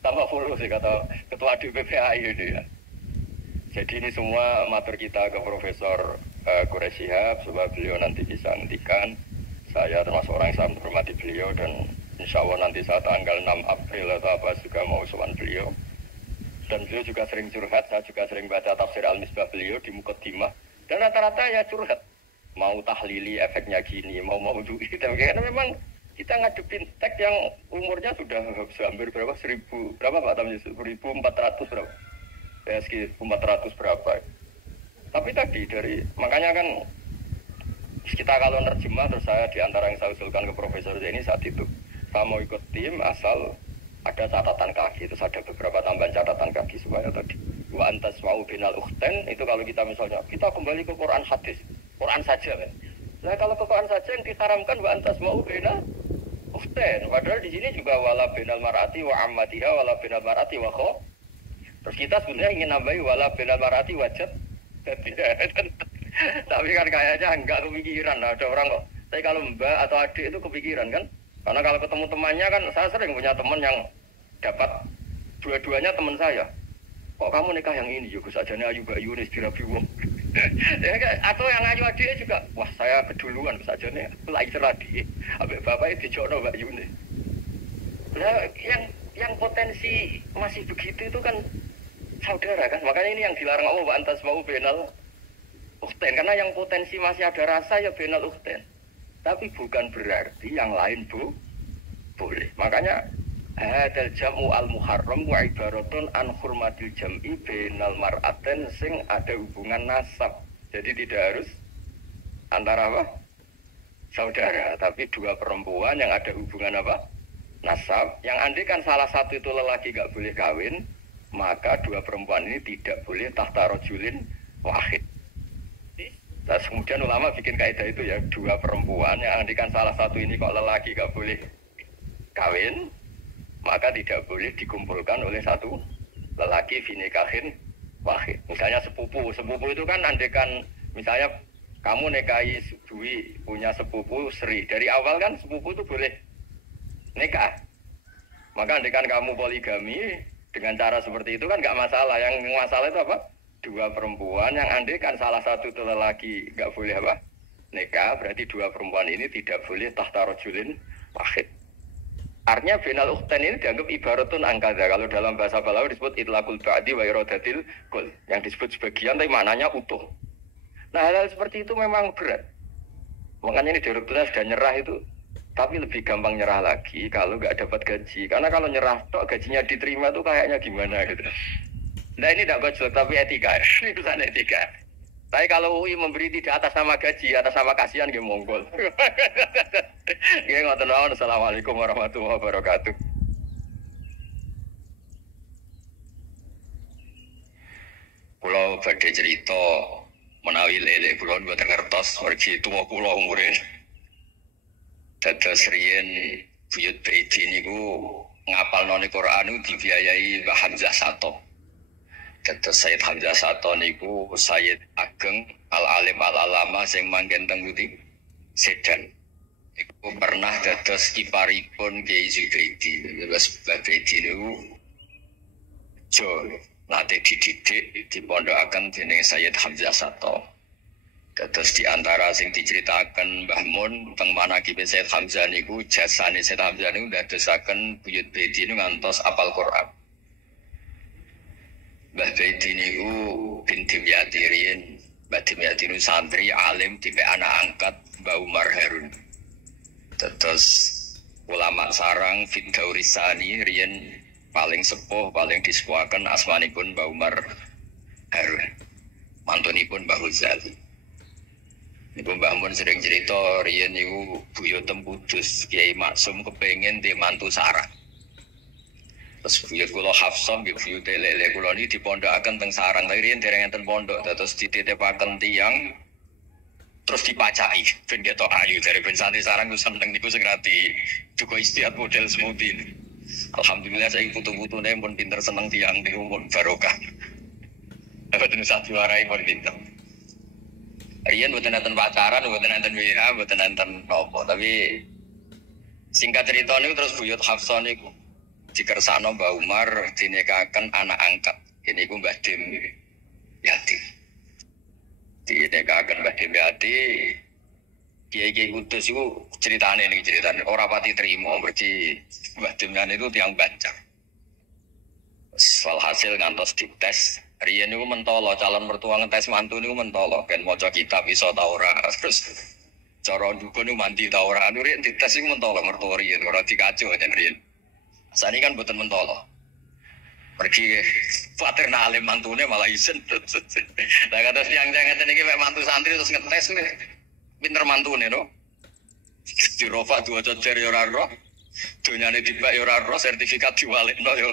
Tambah full sih kata ketua DPPAI itu ya. Jadi ini semua matur kita ke Profesor Quraisy Shihab supaya beliau nanti bisa ngendikan. Saya termasuk orang yang sangat menghormati beliau dan insya Allah nanti saat tanggal 6 April atau apa juga mau sowan beliau. Dan beliau juga sering curhat, saya juga sering baca tafsir Al-Misbah beliau di Muqaddimah. Dan rata-rata ya curhat. Mau tahlili efeknya gini, mau duit. Karena memang kita ngadepin teks yang umurnya sudah hampir berapa? 1000, berapa Pak Tamji? 1400 berapa? PSG 400 berapa. Tapi tadi makanya kan kita kalau nerjemah terus saya diantara yang saya usulkan ke Profesor Zaini saat itu saya mau ikut tim asal ada catatan kaki, terus ada beberapa tambahan catatan kaki supaya tadi wa antas mau binal ukhten itu kalau kita misalnya kita kembali ke Quran hadis, Quran saja kan. Nah kalau ke Quran saja yang diharamkan wa antas mau binal ukhten, padahal di sini juga wala binal marati wa ammatiha wala binal marati wa kho. Terus kita sebenarnya ingin nambahi wala binal marati wajib. Tapi kan kayaknya enggak kepikiran. Nah, ada orang kok. Tapi kalau mbak atau adik itu kepikiran kan? Karena kalau ketemu temannya kan, saya sering punya teman yang dapat dua-duanya teman saya. Kok kamu nikah yang ini juga saja nih Ayu Mbak Yunis dirabi wong. Atau yang Ayu adiknya juga, wah saya keduluan saja nih, lagi seradi. Abis bapaknya dijono Mbak Yunis. Nah, yang potensi masih begitu itu kan saudara kan? Makanya ini yang dilarang Allah wa antas mau benal ukhten, karena yang potensi masih ada rasa ya benal ukhten. Tapi bukan berarti yang lain boleh. Makanya hadal jam'u al muharram wa ibaratun an hurmatil jam'i benal mar'aten sing ada hubungan nasab. Jadi tidak harus antara apa? Saudara, tapi dua perempuan yang ada hubungan apa? Nasab. Yang andai kan salah satu itu lelaki gak boleh kawin, maka dua perempuan ini tidak boleh tahta rajulin wahid. Nah, kemudian ulama bikin kaidah itu ya, dua perempuan yang andikan salah satu ini kok lelaki gak boleh kawin, maka tidak boleh dikumpulkan oleh satu lelaki finikahin wahid. Misalnya sepupu itu kan andikan misalnya kamu nikahi Dwi punya sepupu Sri, dari awal kan sepupu itu boleh nikah. Maka andikan kamu poligami dengan cara seperti itu kan gak masalah. Yang masalah itu apa? Dua perempuan yang andai kan salah satu itu lelaki nggak boleh apa nikah, berarti dua perempuan ini tidak boleh tahta rajulin wahid. Artinya binal ukhten ini dianggap ibaratun angkada. Kalau dalam bahasa Balawi disebut itlaqul ba'di wa iradatil kul, yang disebut sebagian tapi maknanya utuh. Nah hal-hal seperti itu memang berat. Makanya ini direkturnya sudah nyerah itu, tapi lebih gampang nyerah lagi kalau nggak dapat gaji. Karena kalau nyerah tok gajinya diterima tuh kayaknya gimana gitu. Nah ini tidak gojol, tapi etika. Ini urusan etika. Tapi kalau UI memberi tidak atas nama gaji, atas nama kasihan, dia monggol. Assalamualaikum warahmatullahi wabarakatuh. Pulau badhe cerita menawi lelek pulau mboten ngertos mergi tuwa kula umure. Dados riyen buyut Baiti niku ngapalno Quran niku dibiayai Mbah Hamzah Sato. Dados Sayyid Hamzah Sato niku Sayyid Ageng al-alim al-alama sing manggen teng Putih Sedan. Iku pernah dados kiparipun Kiai Zubaidi. Terus Baidi niku jo nate dididik dipondokaken dening Sayyid Hamzah Sato. Dados di antara sing diceritaken Mbah Mun teng manaqib Sayyid Hamzah niku jasane Sayyid Hamzah niku dadosaken buyut Baidi niku ngantos apal Quran. Mbah Baidi niku bin Dimyati riyen, Mbah Dimyati niku santri alim tipe anak angkat Mbah Umar Harun. Terus ulama sarang Fiddaurisani riyen paling sepuh, paling disepuhaken asmanipun Mbah Umar Harun. Mantunipun Mbah Ghazali. Niku Mbah Mun sering cerita riyen niku buyut teng Kudus Kiai Maksum kepengin dhe mantu sarang. Terus buyut kula Hafsah nggih buyut lele kula niki dipondokaken teng sarang tapi riyen dereng enten pondok terus dititipaken tiyang terus dipacaki ben ketok ayu dari ben santri sarang ku seneng niku sing rati duka istiad model semudi. Alhamdulillah saiki putu-putune pun pinter seneng tiyang niku pun barokah. Mboten usah diwarai pun pinter. Riyen mboten enten pacaran, mboten enten WA, mboten enten apa tapi singkat cerita niku terus buyut Hafsah niku dikersakno Mbah Umar dinikahaken anak angkat. Ini ku Mbah Dim Yati. Dinikahaken Mbah Dim Yati. Kiai-kiai Kudus iku ceritane niki ceritane ora pati trimo mergi Mbah Dim Yati itu tiyang Banjar. Walhasil ngantos dites. Riyen niku mentolo calon mertua ngetes mantu niku mentolo kan maca kitab iso ta ora. Terus cara dukun niku mandi ta ora. Riyen dites iku mentolo mertua riyen ora dikacu jan riyen. Sani kan boten mentolo. Pergi pater alim mantune malah isen. Lah kata siang-siang ngeten iki mek mantu santri terus ngetes nih. Pinter mantune no. Di rofa dua cocer ya ora roh. Dunyane dibak ya ora roh, sertifikat diwalikno ya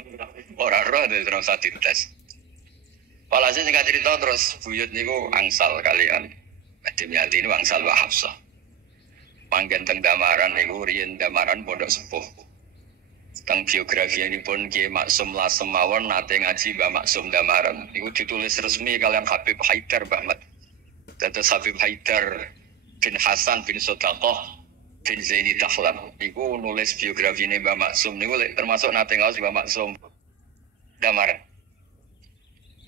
ora roh terus dites. Walhasil sing cerita terus buyut niku angsal kalian. Madem Yati niku angsal Mbak Hafsah. Manggen teng Damaran niku riyen Damaran pondok sepuh. Teng biografi ini pun Kiai Maksum Lasem mawon nate ngaji Mbak Maksum Damaran. Niku ditulis resmi kalian Habib Haidar Bahmat. Dados Habib Haidar bin Hasan bin Sodaqoh bin Zaini Dahlan. Niku nulis biografi ini Mbak Maksum. Niku termasuk nate ngaos Mbak Maksum Damaran.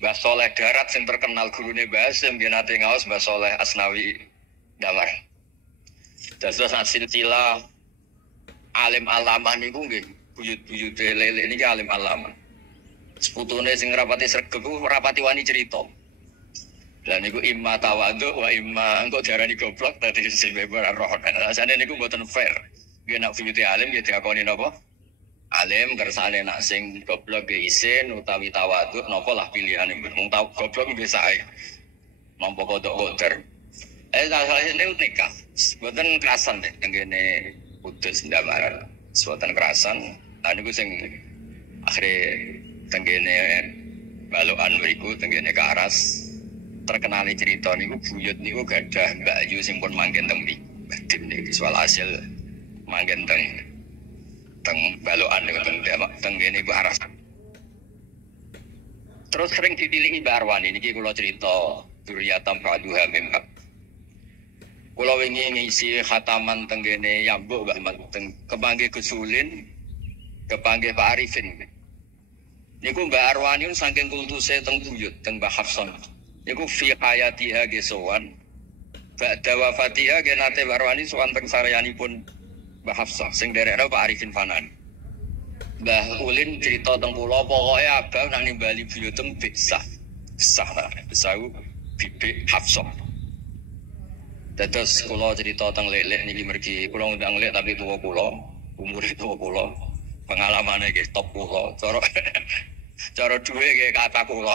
Mbah Soleh Darat yang terkenal gurune Mbah Hasim nggih nate ngaos Mbah Soleh Asnawi Damaran. Dados silsilah alim alamah niku nggih buyut-buyut lele niki alim alamah. Seputune sing rapati sregep ku rapati wani cerita. Lah niku imma tawadhu wa imma engko diarani goblok dadi sing ora roh. Rasane niku mboten fair. Nggih nek buyute alim nggih diakoni napa? Alim kersane nak sing goblok nggih isin utawi tawadhu napa lah pilihane mung tau goblok biasa ae. Nampa kodok koder. Salah niku nikah. Mboten kerasan nek tengene Kudus Damaran. Suatan kerasan, niku sing akhire tenggene balokan mriku tenggene Karas terkenal cerita niku buyut niku gadah Mbak Ayu sing pun manggen teng mriku. Badim niki soal hasil manggen teng balokan niku tenggene Karas. Terus sering ditilihi Mbak Arwani niki kula cerita Duriyatam Faduha Mimpak. Kula wingi ngisi khataman tenggene Yambuk Mbak Mat teng kepanggih Gusulin, kepanggih Pak Arifin. Niku Mbak Arwani saking kultuse teng buyut teng Mbah Hafsan. Niku fi hayatiha gesowan. Ba'da wafatiha ge nate Mbak Arwani sowan teng saryanipun Mbah Hafsah sing derekno Pak Arifin Fanan. Mbah Ulin cerita teng kula pokoke abang nang nimbali buyutem Bisah. Bisah ta, Bisah bibik Hafsah. Dados kula cerita teng lek-lek niki mergi kula ngundang lek tapi tuwa kula, umure tuwa kula. Pengalamane nggih top kula. Cara duwe nggih kata kula.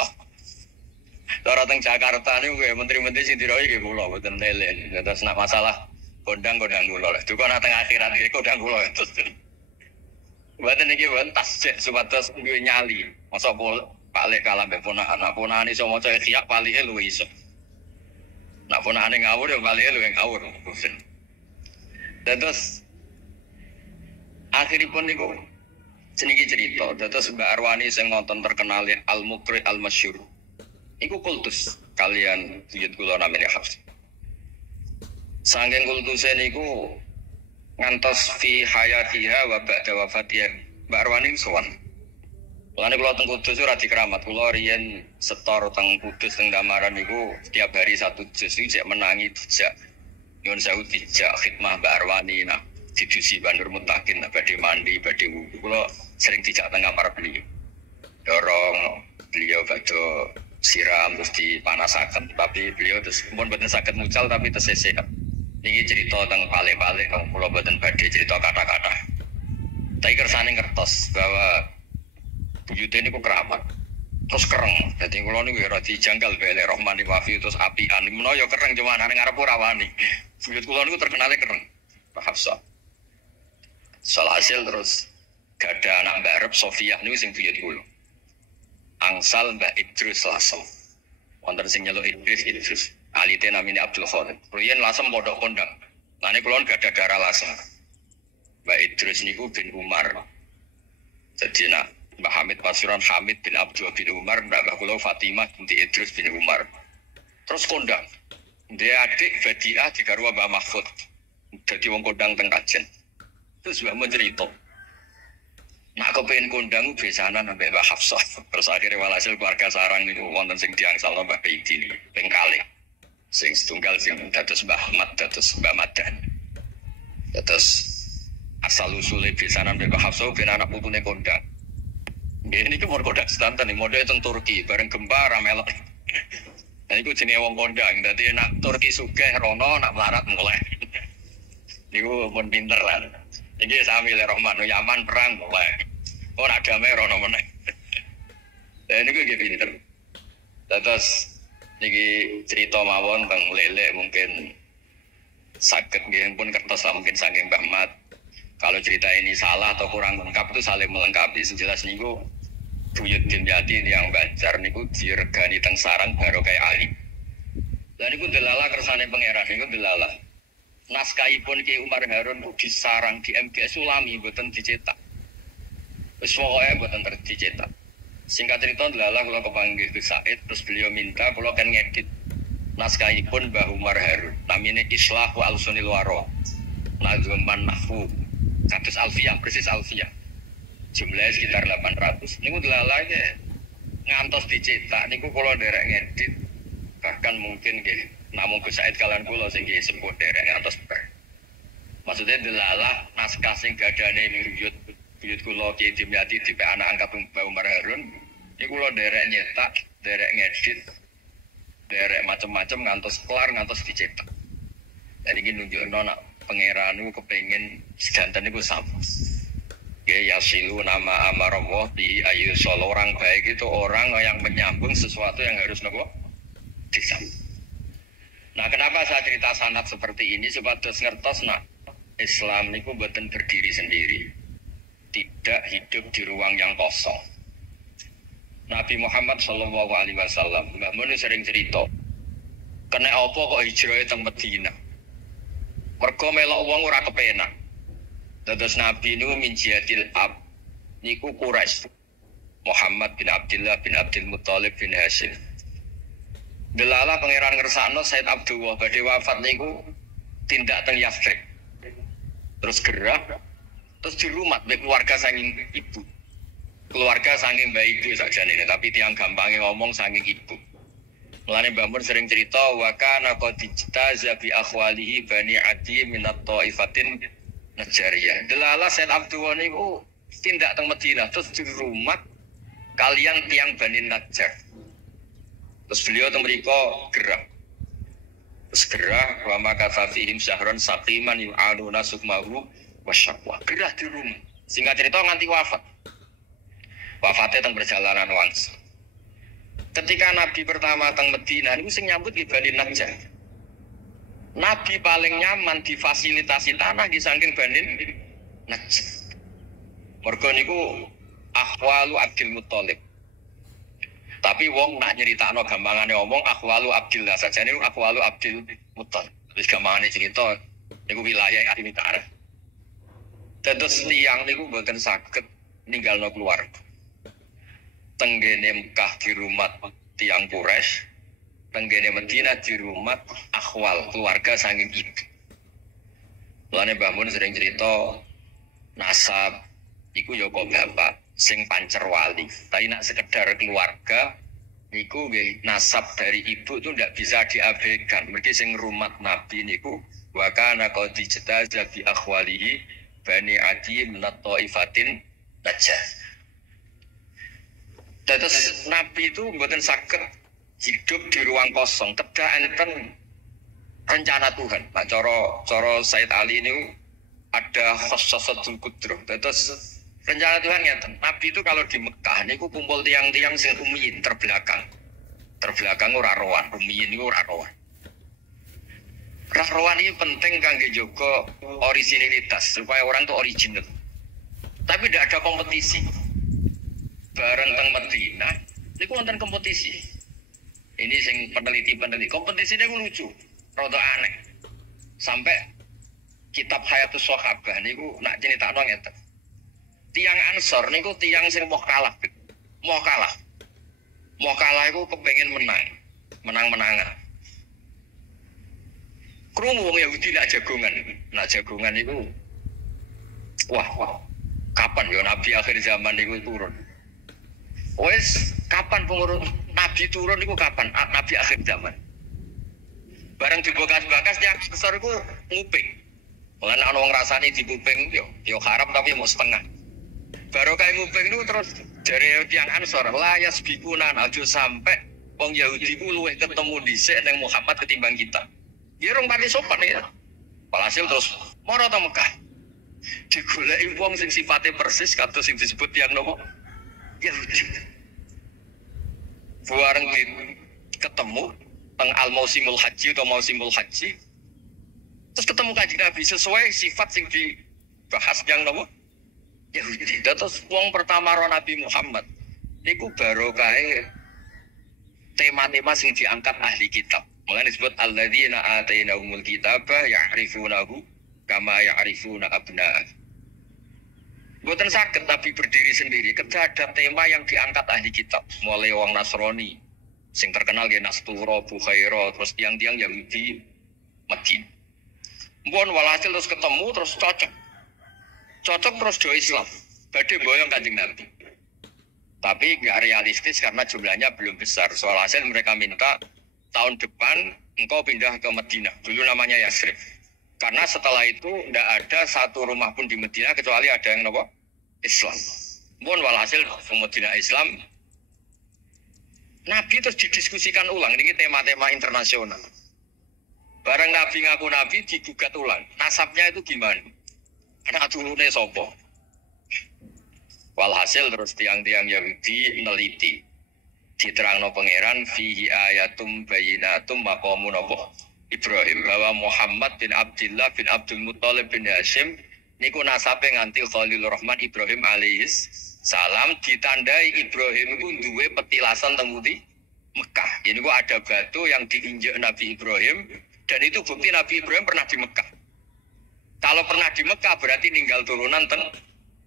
Cara teng Jakarta niku nggih menteri-menteri sing diroyi nggih kula mboten lek. Dados nek masalah kondang-kondang kula lho. Duka nang teng akhirat nggih kondang kula terus. Mboten niki wonten tasjek supados duwe nyali. Masa Pak Lek kalah mbek ponakan. Ponakane iso maca Ihya palike luwih iso. Nak ponakane ngawur ya balik lu yang ngawur. Terus akhiripun niku seniki cerita. Terus Mbak Arwani sing ngonton terkenal Al-Muqri Al-Masyhur. Iku kultus kalian buyut kula namine Hafs. Saking kultuse niku ngantos fi hayatiha wa ba'da wafatiha. Mbak Arwani sowan. Mulane kula teng Kudus ora dikeramat, kula riyen setor teng Kudus teng Damaran niku setiap hari satu juz iki cek menangi dijak. Nyuwun sewu dijak khidmah Mbak Arwani nah didusi Bandur Mutakin badhe mandi, badhe wudu. Kula sering dijak teng kamar beliau. Dorong beliau badhe siram terus dipanasaken, tapi beliau terus pun boten saged mucal tapi tesih sehat. Niki cerita teng pale-pale kula boten badhe cerita kata-kata. Tapi kersane ngertos bahwa buyute niku keramat. Terus kereng. Dadi kula niku ya ora dijanggal bele Rahmani Wafi terus apian. Menawa ya kereng cuma nang ngarep ora wani. Buyut kula niku terkenale kereng. Pak Hafsah. Salhasil terus gadah anak Mbak Arab Sofiyah niku sing buyut kula. Angsal Mbak Idrus Lasem. Wonten sing nyeluk Idrus. Alite namine Abdul Khadir. Riyen Lasem pondok kondang. Lane kula gadah gara Lasem. Mbak Idrus niku bin Umar. Jadi nak Mbak Hamid Pasuruan Hamid bin Abdul bin Umar, Mbak Kula Fatimah binti Idrus bin Umar. Terus kondang. Dia adik Badiah digarwa Mbak Mahfud. Jadi wong kondang teng Kajen. Terus Mbak mau cerita. Nak kepengin kondang besanan sampai Mbak Hafsah. Terus akhirnya walhasil keluarga sarang niku wonten sing diangsal Mbak Baidi niku ping kalih. Sing setunggal sing dados Mbah Ahmad, dados Mbak Madan. Dados asal usule besanan Mbak Hafsah ben anak putune kondang. Ini kan kodak sedanten nih, model teng Turki, bareng gempa ramelok. Nah itu jenis wong kondang, jadi nak Turki sugih rono, nak melarat mulai. Niku pun pinter lah. Ini Samil Rahman, Yaman perang mulai. Oh nak damai rono meneh. Dan ini gue pinter. Terus niki cerita mawon tentang lele mungkin sakit nggih pun kertas lah mungkin saking Mbah Mat. Kalau cerita ini salah atau kurang lengkap itu saling melengkapi. Sejelas niku Buyut Dimyati yang Banjar niku diregani teng sarang baru kayak Ali. Dan niku delala kersane pangeran niku delala. Naskahipun Ki Umar Harun ku disarang di MGS Sulami mboten dicetak. Wis pokoke mboten dicetak. Singkat cerita delala kula kepanggih Gus Said terus beliau minta kula kan ngedit naskahipun Mbah Umar Harun. Namine Islah wa Al-Sunil Waro. Nazuman Mahfuz. Kados Alfiyah persis Alfiyah. Jumlahnya sekitar 800. Niku delala ngantos dicetak niku kula nderek ngedit. Bahkan mungkin nggih namun Gus Said kalian kula sing nggih sebut nderek ngantos ber. Maksudnya delalah naskah sing gadane buyut kula Ki Dimyati dipe anak angkat Mbah Umar Harun. Niku kula nderek nyetak, nderek ngedit, nderek macam-macam ngantos kelar ngantos dicetak. Jadi iki nunjukno nak pangeran niku kepengin sedanten niku sama. Yasilu nama amarallah di ayu solo orang baik itu orang yang menyambung sesuatu yang harus nopo disambung. Nah, kenapa saya cerita sanad seperti ini supaya ngertos nak Islam niku mboten berdiri sendiri, tidak hidup di ruang yang kosong. Nabi Muhammad Shallallahu Alaihi Wasallam, Mbah Mun sering cerita, kena apa kok hijrah teng Madinah? Mergo melok wong ora kepenak. Terus Nabi ini min jihadil ab niku Quraisy Muhammad bin Abdullah bin Abdul Muthalib bin Hashim. Delala pangeran ngersakno Said Abdullah badhe wafat niku tindak teng Yathrib. Terus gerah terus dirumat mek keluarga saking ibu. Keluarga saking mbak ibu sakjane tapi tiang gampangnya ngomong saking ibu. Mulane Mbah Mun sering cerita wa kana qad ijtaza bi akhwalihi bani Adi minat taifatin Najariyah. Delala Said Abdullah niku tindak teng Madinah terus di rumah kalian tiang Bani Najjar. Terus beliau teng mriko gerah. Terus gerah wa maka fihim syahron saqiman yu'aluna sukmahu wasyaqwa. Gerah di rumah. Singkat cerita nganti wafat. Wafatnya teng perjalanan wangsul. Ketika Nabi pertama teng Madinah niku sing nyambut ki Bani Najjar. Nabi paling nyaman difasilitasi tanah di saking Bani Najjar. Mergo niku akhwalu Abdul Muthalib. Tapi wong nak nyeritakno gampangane omong akhwalu Abdillah saja niku akhwalu Abdul Muthalib. Wis gampangane cerita niku wilayah Adim Ta'arif. Terus tiyang niku mboten saged ninggalno keluarga. Tenggene Mekah di rumah tiyang Quraisy. Tenggene Madinah di rumah akhwal keluarga saking ibu. Mulane Mbah Mun sering cerita nasab iku ya kok bapak sing pancer wali. Tapi nak sekedar keluarga niku nggih nasab dari ibu itu ndak bisa diabaikan. Mergi sing rumah Nabi niku wa kana qad ijtaza bi akhwalihi bani Adi minat taifatin Najjar. Terus Nabi itu mboten saged hidup di ruang kosong, tidak enten rencana Tuhan. Nah, coro Said Ali ini ada khossasatul qudrah. Terus rencana Tuhan ya, Nabi itu kalau di Mekah ini kumpul tiang-tiang sing ummiyin terbelakang. Terbelakang ora rowan, ummiyin itu ora rowan. Rowan ini penting kangge jaga originalitas supaya orang itu original. Tapi tidak ada kompetisi. Bareng teng Madinah niku wonten kompetisi. Ini sing peneliti kompetisinya lucu, rada aneh. Sampai kitab Hayatus Sahabah niku nak ceritakno ngeten. Tiang Ansor niku tiang sing mau kalah. Mau kalah iku kepengin menang-menangan. Krungu wong Yahudi nak jagongan niku. Wah. Kapan yo Nabi akhir zaman niku turun? Wes kapan pengurus Nabi turun itu kapan? Nabi akhir zaman. Bareng dibekas-bekas yang besar itu nguping. Mulane ana wong rasane dipuping yo haram tapi mau setengah. Baru kayak nguping itu terus dari tiang Ansor layas bikunan aja sampai wong Yahudi ku luwih ketemu dhisik ning Muhammad ketimbang kita. Ya rong pati sopan ya. Walhasil terus moro ta Mekah. Digoleki wong sing sifate persis kados sing disebut tiang nopo? Yahudi. Buareng di ketemu teng al mausimul haji atau mausimul haji. Terus ketemu Kanjeng Nabi sesuai sifat sing dibahas yang nopo Yahudi. Terus wong pertama ro Nabi Muhammad niku barokahe tema-tema sing diangkat ahli kitab. Mulane disebut alladzina atainahumul kitaba ya'rifunahu kama ya'rifuna abna'ah. Boten saged Nabi berdiri sendiri, ketika ada tema yang diangkat ahli kitab, mulai wong Nasrani sing terkenal nggih Nastura, Bukhaira, terus tiang-tiang Yahudi Madinah. Mbon walhasil terus ketemu terus cocok. Cocok terus do Islam. Badhe boyong Kanjeng Nabi. Tapi nggak realistis karena jumlahnya belum besar. Soal hasil mereka minta tahun depan engkau pindah ke Madinah. Dulu namanya Yasrib. Karena setelah itu tidak ada satu rumah pun di Madinah kecuali ada yang nopo Islam. Mohon walhasil ke Madinah Islam. Nabi terus didiskusikan ulang. Ini tema-tema internasional. Bareng Nabi ngaku Nabi digugat ulang. Nasabnya itu gimana? Anak turunnya sopo. Walhasil terus tiang-tiang Yahudi neliti. Diterangno pangeran fihi ayatum bayinatum maqamun apa Ibrahim bahwa Muhammad bin Abdullah bin Abdul Muthalib bin Hashim niku nasabe nganti Khalilur Rahman Ibrahim alaihis salam ditandai Ibrahim iku duwe petilasan teng di Mekah. Ini kok ada batu yang diinjak Nabi Ibrahim dan itu bukti Nabi Ibrahim pernah di Mekah. Kalau pernah di Mekah berarti ninggal turunan teng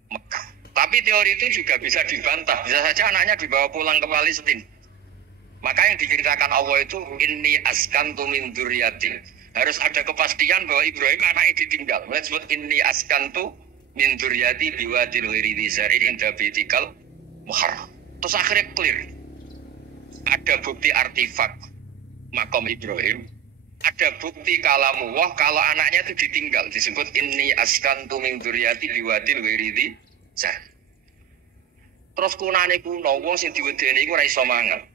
Mekah. Tapi teori itu juga bisa dibantah. Bisa saja anaknya dibawa pulang ke Palestina. Maka yang diceritakan Allah itu inni askantu min dzurriyyati. Harus ada kepastian bahwa Ibrahim anaknya ditinggal. Mereka sebut inni askantu min dzurriyyati biwadin ghairi dzi zar'in inda baitikal muharram. Terus akhirnya clear. Ada bukti artefak makam Ibrahim. Ada bukti kalamullah kalau anaknya itu ditinggal. Disebut inni askantu min dzurriyyati biwadin ghairi dzi zar'in. Terus kunane kuno wong sing diwedeni iku ora iso mangan.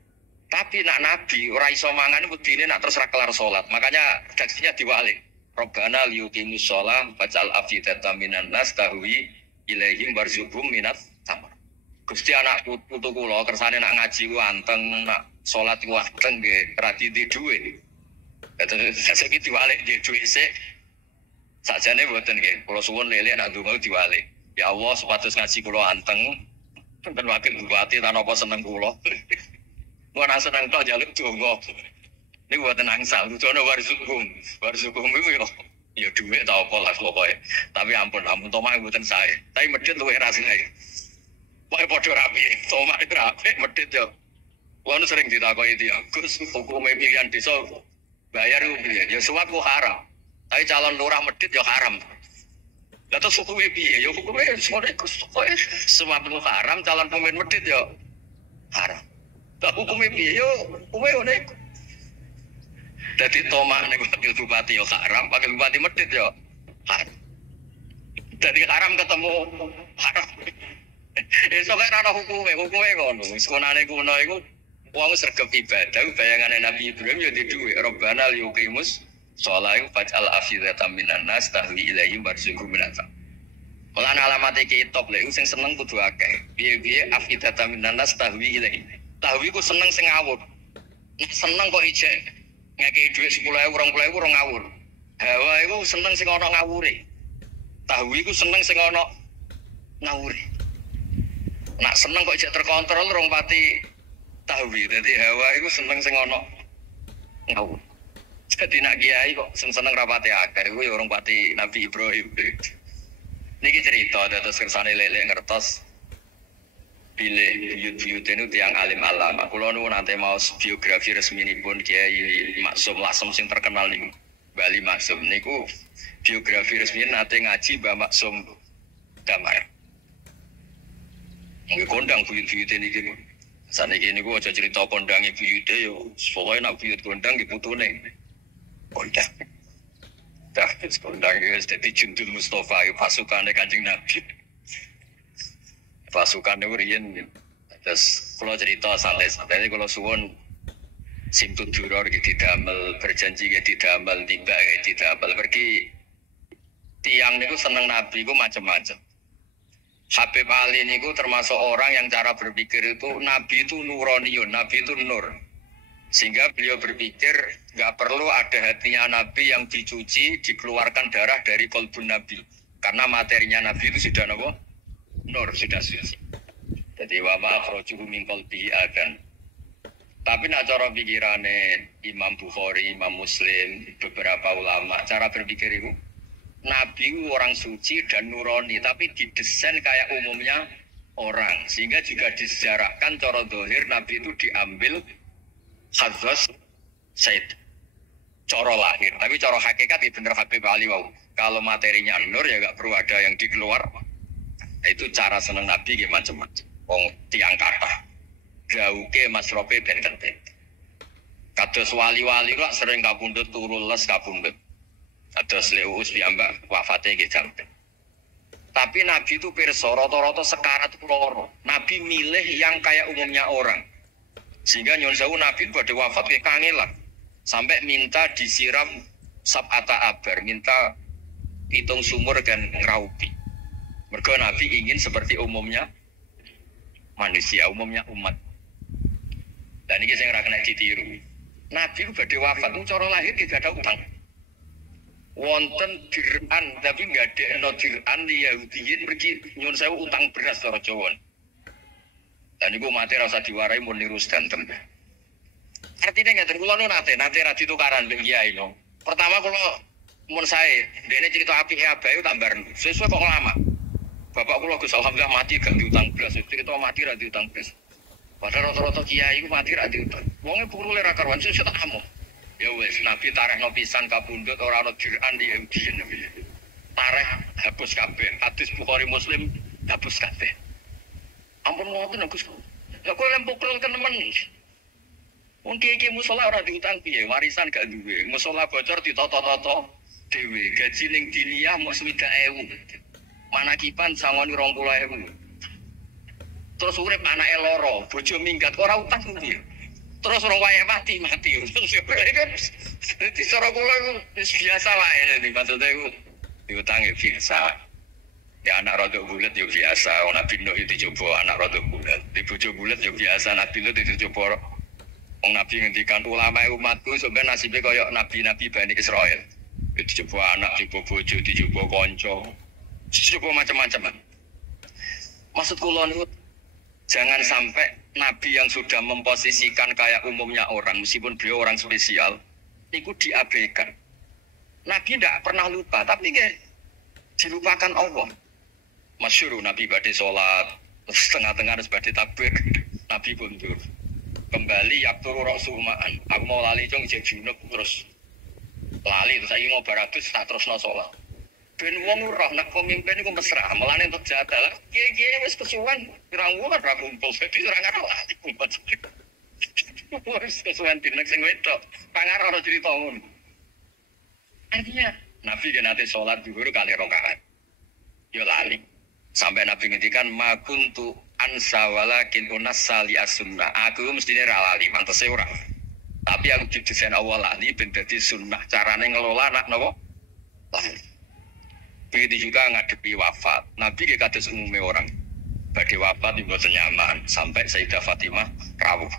Tapi nak Nabi ora iso mangan wedine nak terus ra kelar salat. Makanya redaksinya diwalik. Rabbana liyuqimus shalah faj'al afidatan minan nas tahwi ilaihim warzuqhum minat tamar. Gusti anak putu kula kersane nak ngaji ku anteng, nak salat ku anteng nggih ra di dhuwit. Terus saiki diwalik nggih dhuwit sik. Sakjane mboten nggih. Kula suwun lelek nak ndonga diwalik. Ya Allah supados ngaji kula anteng. Ten wakil bupati tan apa seneng kula. Ora seneng tok njaluk donga. Niku mboten angsal, dudono warzukum. Warzukum iku ya dhuwit ta apa lah pokoke. Tapi ampun tomah mboten sae. Tapi medhit luwih rasane. Pokoke padha rapi, tomah rapi medhit yo. Kuwi sering ditakoki dia, Gus, hukume pilihan desa bayar ku piye? Ya suwat ku haram. Tapi calon lurah medhit yo haram. Lah terus hukume piye? Ya hukume sore Gus. Pokoke suwat ku haram, calon pemimpin medhit yo haram. Tak hukumnya piye yo, hukumnya ngene. Dadi tomak ning wakil bupati yo haram, wakil bupati medhit yo haram. Dadi haram ketemu haram. Esuk ora ana hukumnya ngono. Wis konane kuno iku wong sregep ibadah bayangane Nabi Ibrahim yo duwe Rabbana liyuqimus sholata faj'al afidatan minan nas tahwi ilaihim warzuqhum minat. Mulane alamat iki top lek sing seneng kudu akeh. Piye-piye afidatan minan nas tahwi ilaihim. Tahwi ku seneng sing ngawur. Seneng kok ijek ngekeki dhuwit 10.000 20.000 ora ngawur. Hawa iku seneng sing ana ngawure. Tahwi ku seneng sing ana ngawure. Nak seneng kok ijek terkontrol rong pati tahwi. Dadi hawa iku seneng sing ana ngawur. Jadi nak kiai kok seneng rapate akeh iku ya rong pati Nabi Ibrahim. Niki cerita terus kersane lelek ngertos pilih buyut-buyut itu tiang alim alama. Kulo nu nanti mau biografi resmi ini pun Kiai Maksum Lasem sing terkenal nih Bali Maksum niku biografi resmi nanti ngaji Mbah Maksum Damar. Nggih kondang buyut-buyut ini gitu. Saniki niku aja cerita kondange buyute yo. Pokoke nak buyut kondang nggih putune. Kondang. Dah kondang wis dadi Jundul Mustafa pasukane Kanjeng Nabi. Pasukan itu riyen terus kalau cerita santai-santai kalau suwun simtun duror gitu damel berjanji gitu damel tiba gitu damel pergi tiang itu seneng Nabi itu macam-macam Habib Ali niku termasuk orang yang cara berpikir itu Nabi itu nuroniun, Nabi itu nur. Sehingga beliau berpikir nggak perlu ada hatinya Nabi yang dicuci, dikeluarkan darah dari kolbun Nabi. Karena materinya Nabi itu sudah apa? Nur, sudah suci. Jadi wama akhrajuhu min qalbihi adan. Tapi nak cara pikirane Imam Bukhari, Imam Muslim, beberapa ulama, cara berpikir itu Nabi orang suci dan nurani, tapi didesain kayak umumnya orang. Sehingga juga disejarahkan cara dohir Nabi itu diambil Khazos Said. Cara lahir, tapi cara hakikat ya bener Habib Ali wow. Kalau materinya nur ya gak perlu ada yang dikeluar. Itu cara seneng Nabi gimana macam-macam. Wong tiang kata, gauke masrope benten-benten. Kados wali-wali kok sering kapundhut turu les kapundhut. Kados Leus piyambak wafate nggih jampe. Tapi Nabi itu pirsa rata-rata sekarat loro. Nabi milih yang kayak umumnya orang. Sehingga nyuwun sewu Nabi pada wafat kayak kangelan. Sampai minta disiram sab'ata abar, minta hitung sumur dan ngeraupi. Mergo Nabi ingin seperti umumnya manusia, umumnya umat. Dan ini saya kena ditiru. Nabi pada wafat itu cara lahir tidak ada utang. Wonten dir'an, tapi nggak ada no dir'an di Yahudiyin pergi nyuwun sewu utang beras cara Jawa. Dan itu mati rasa diwarai mau niru stantem. Artinya nggak terkulo nanti rati tukaran bengkiai no. Pertama kalau mun saya, dia cerita api abai tambar sesuai kok lama. Bapak kulo Gus alhamdulillah mati gak diutang beras, cerita mati ra diutang beras. Padahal rata-rata kiai itu mati ra diutang. Wonge puru le ra karuan sesuk tak amu. Ya wis Nabi tarekno pisan kapundhut ora ana diran di Yahudiyin. Tarek hapus kabeh. Hadis Bukhari Muslim hapus kabeh. Ampun ngoten Gus. Lah kowe lempukul temen. Wong kiai musala ora diutang piye, warisan gak duwe. Musala bocor ditata-tata dhewe. Gaji ning diniyah mung 60.000. Manakipan sangoni 20.000. Terus urip anake loro, bojo minggat ora utang piye. Terus orang wae mati. Dadi cara kula iku wis biasa wae dadi maksudnya iku diutang ya biasa. Ya anak rodok bulet ya biasa, Nabi Nuh itu dicoba anak rodok bulet. Di bojo bulet ya biasa, Nabi Nuh itu dicoba. Wong Nabi ngendikan ulama umatku sampeyan nasibe kaya nabi-nabi Bani Israil. Dicoba anak, dicoba bojo, dicoba kanca. Dicoba macam-macam. Maksud kula niku jangan sampai Nabi yang sudah memposisikan kayak umumnya orang, meskipun beliau orang spesial, itu diabaikan. Nabi tidak pernah lupa, tapi kayak dilupakan Allah. Masyhur Nabi badhe sholat, setengah-tengah harus badhe takbir, Nabi mundur. Kembali yakturu rasumaan. Aku mau lali cung jek junub terus lali terus saiki mau baratus tak terusno sholat. Ben wong roh nek pemimpin iku mesra, melane entuk jatah. Kiye-kiye wis kesuwen, pirang wulan ra kumpul, dadi ora ngarep lali kumpul. Wis kesuwen dinek sing wedok, pangar ora cerita ngono. Artinya Nabi kan nate sholat zuhur kali rakaat. Yo lali. Sampai Nabi ngendikan ma kuntu ansa walakin unassa li as-sunnah. Aku mestine ra lali, mantese ora. Tapi aku didesain Allah lali ben dadi sunnah carane ngelola anak napa? Lali. Begitu juga ngadepi wafat. Nabi kayak kados umumnya orang. Badhe wafat mboten nyaman sampai Sayyidah Fatimah rawuh.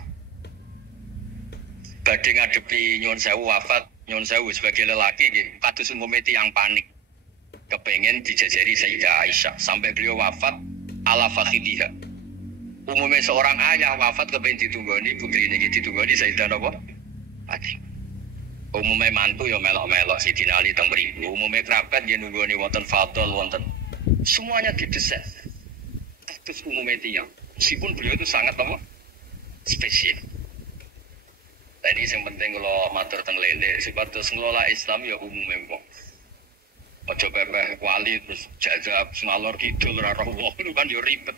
Badhe ngadepi nyuwun sewu wafat, nyuwun sewu sebagai lelaki nggih kados umumnya tiyang panik. Kepengen dijajari Sayyidah Aisyah sampai beliau wafat ala fakhidiha. Umumnya seorang ayah wafat kepengen ditunggoni putri niki ditunggoni Sayyidah napa? Fatimah. Umumnya mantu ya melok-melok Sidina Ali teng mriku. Umumnya kerabat ya nunggoni wonten fadl wonten. Semuanya didesain. Terus umumnya tiyang. Meskipun beliau itu sangat apa? Spesial. Tadi yang penting kalau matur teng lele sebatas ngelola Islam ya umumnya kok. Ojo pepeh wali terus jajab semalor kidul ora roh itu kan yo ribet.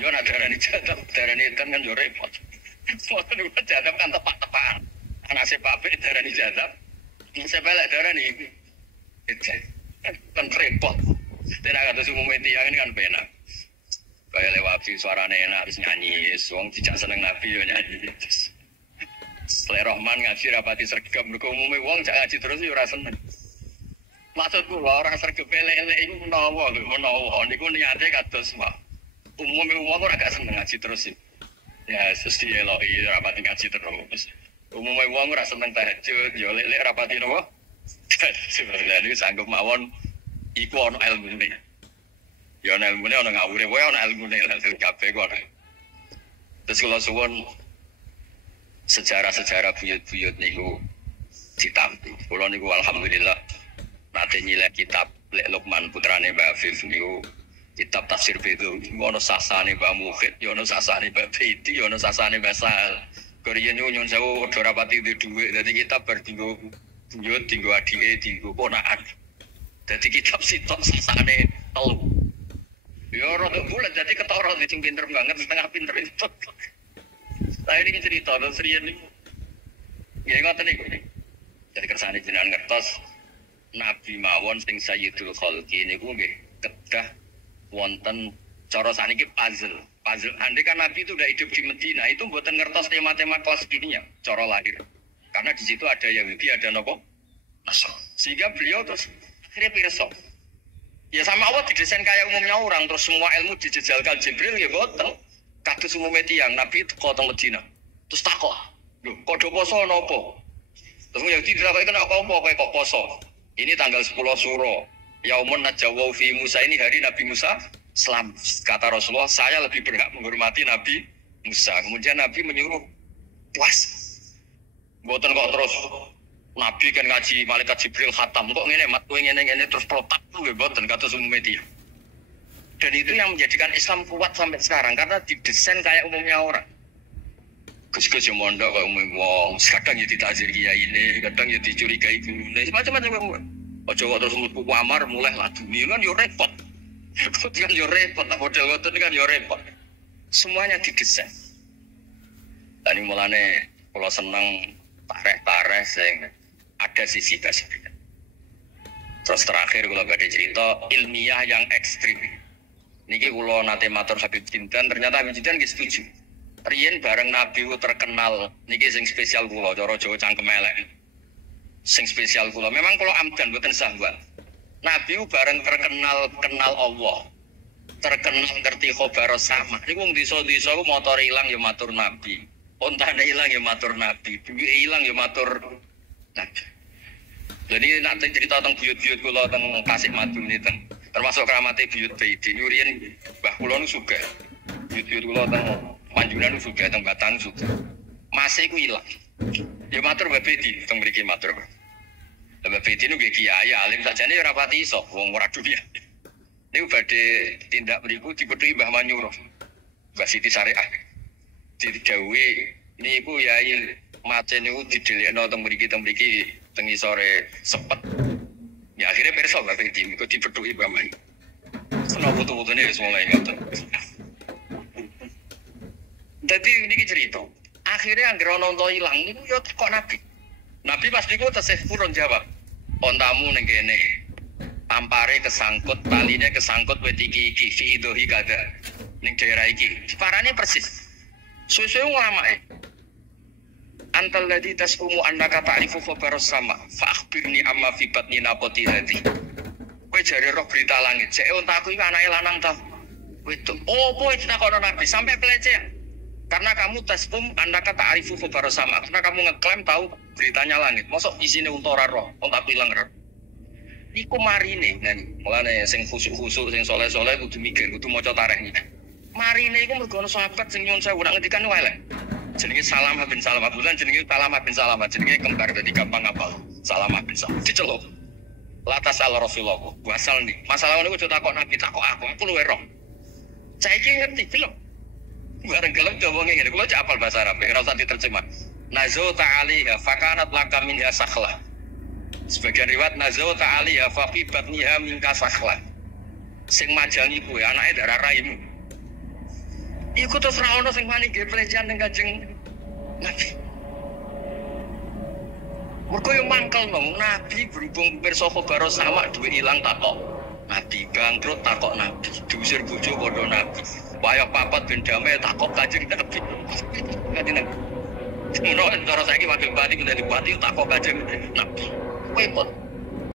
Yo nak darani jajab darani kan yo repot. Soalnya itu jajab kan tepat-tepat. Anak sepape darani jadab, sepelek darani kan repot. Tidak kata semua media ini kan benar. Kayak lewat suara enak harus nyanyi, wong tidak seneng Nabi yo nyanyi. Selera Rahman ngaji rapati sergap, mereka umumnya wong cak ngaji terus yo rasa seneng. Maksudku lho orang sregep elek-elek iku menawa lho, menawa niku niate kados mah. Umume wong ora gak seneng ngaji terus sih. Ya sesti eloki rapati ngaji terus. Umume wong ora seneng tahajud, yo lek-lek rapati napa? Sebenarnya niku sanggup mawon iku ana ilmune. Ya ana ilmune ana ngawure wae ana ilmune lan kabeh kok. Terus kula suwun sejarah-sejarah buyut-buyut niku ditampi. Kula niku alhamdulillah nate nyilek kitab Lek Lukman putrane Mbak Afif niku kitab tafsir itu ono sasane Mbak Mukhid, ono sasane Mbak Fiti, ono sasane Mbak Sal. Korean niku nyun sewu ora rapati duwe, dadi kitab bar dinggo buyut, dinggo adike, dinggo ponakan. Dadi kitab sitok sasane telu. Ya rada bulat dadi ketara sing pinter banget setengah pinter itu. Lah ini cerita terus riyen niku. Ya ngoten niku. Jadi kersane jenengan ngertos Nabi mawon sing Sayyidul Khalqi niku nggih kedah wonten cara saniki puzzle. Puzzle andai kan Nabi itu udah hidup di Medina itu mboten ngertos tema-tema kelas dunia cara lahir. Karena di situ ada Yahudi, ada nopo? Nasrani. Sehingga beliau terus akhirnya pirsa. Ya sama Allah didesain kayak umumnya orang terus semua ilmu dijejalkan Jibril ya boten. Kados umumnya tiyang Nabi teko teng Medina. Terus takok, "Lho, kok do poso napa?" Terus Yahudi ditakoki kena apa kok poso? Ini tanggal 10 Suro. Yaumun najawau fi Musa, ini hari Nabi Musa selam. Kata Rasulullah, saya lebih berhak menghormati Nabi Musa. Kemudian Nabi menyuruh puas. Mboten kok terus Nabi kan ngaji malaikat Jibril khatam kok ngene mat kowe ngene terus protak kuwi mboten kata umum media. Dan itu yang menjadikan Islam kuat sampai sekarang karena didesain kayak umumnya orang. Gus-gus yang mondok kayak umum wong, kadang ya ditazir kiai ini, kadang ya dicurigai gurune, macam-macam. Ojo kok terus mlebu kamar mulai lah dunia kan yo repot. Kan yo repot, tak model ngoten kan yo repot. Semuanya didesain. Dan mulane kula seneng tareh-tareh sing ada sisi positif. Terus terakhir kula badhe cerita ilmiah yang ekstrim. Niki kula nate matur Habib Jindan, ternyata Habib Jindan nggih setuju. Riyen bareng Nabi terkenal niki sing spesial kula cara Jawa cangkem elek. Sing spesial kula memang kula amdan mboten sahwan. Nabi bareng terkenal kenal Allah. Terkenal ngerti khobar sama. Niku wong desa-desa ku motor ilang ya matur Nabi. Ontane ilang ya matur Nabi. Duwe ilang ya matur Nabi. Jadi nanti cerita tentang buyut-buyut kula teng Tasik Madu niten. Termasuk keramate buyut Baiti. Riyen Mbah kula nu sugih. Buyut-buyut kula teng Manjuran juga, teng Batang juga. Masih ku ilang. Ya matur Mbak Bedi, teng mriki matur. Mbak Bedi nu nggih kiai alim sajane ora pati iso wong ora dunia. Niku badhe tindak mriku dipethuki Mbah Manyuro. Mbah Siti Syariah. Didhawuhi niku yai macen niku didelikno teng mriki teng isore sepet. Ya akhirnya pirsa Mbak Bedi niku dipethuki Mbah Manyuro. Seneng foto-fotone wis mulai ngoten. Jadi ini cerita. Akhirnya anggere ana unta ilang niku yo kok Nabi. Nabi pas niku tesih purun jawab. Ontamu ning kene. Tampare kesangkut, taline kesangkut wit iki fi idhi kada. Ning daerah iki. Parane persis. Suwe-suwe ulamane. Antal ladzi tasqumu annaka ta'rifu khabaras sama. Fa akhbirni amma fi batni naqati hadi. Kowe jare roh berita langit. Jek ontaku iki anake lanang ta. Wedok. Opo ditakono Nabi sampai pelecehan. Karena kamu tasbum anda kata arifu khobar sama. Karena kamu ngeklaim tahu beritanya langit. Mosok isine untara roh, ontak bilang roh. Iku marine kan. Mulane sing khusuk-khusuk sing soleh-soleh kudu mikir, kudu maca tarikh. Marine iku mergo ana sahabat sing nyuwun sewu nak ngendikan wae lek. Jenenge Salamah bin Salamah. Bulan jenenge Salamah bin Salamah. Jenenge kembar dadi gampang apal. Salamah bin Salamah. Diceluk. Latas al Rasulullah. Wasal nih. Masalah niku aja takok Nabi, takok aku luwe roh. Saiki ngerti belum? Bareng gelem coba ngene, kula cak apal bahasa Arab, ora usah diterjemah. Nazu ta'aliha fakanat laka minha sakhla. Sebagian riwayat nazu ta'aliha fa fi batniha minka sakhla. Sing majangi kuwe anake darah raimu. Iku terus ra ono sing wani nggih pelecehan ning Kanjeng Nabi. Mergo yo mangkel nang Nabi berhubung pirsa khobar sama duwe ilang takok. Nabi bangkrut takok Nabi, diusir bojo padha Nabi. Wayah papat ben damai takok Kanjeng Nabi. Kanjeng Nabi. Ngono cara saiki wakil bupati kita bupati takok Kanjeng Nabi. Repot.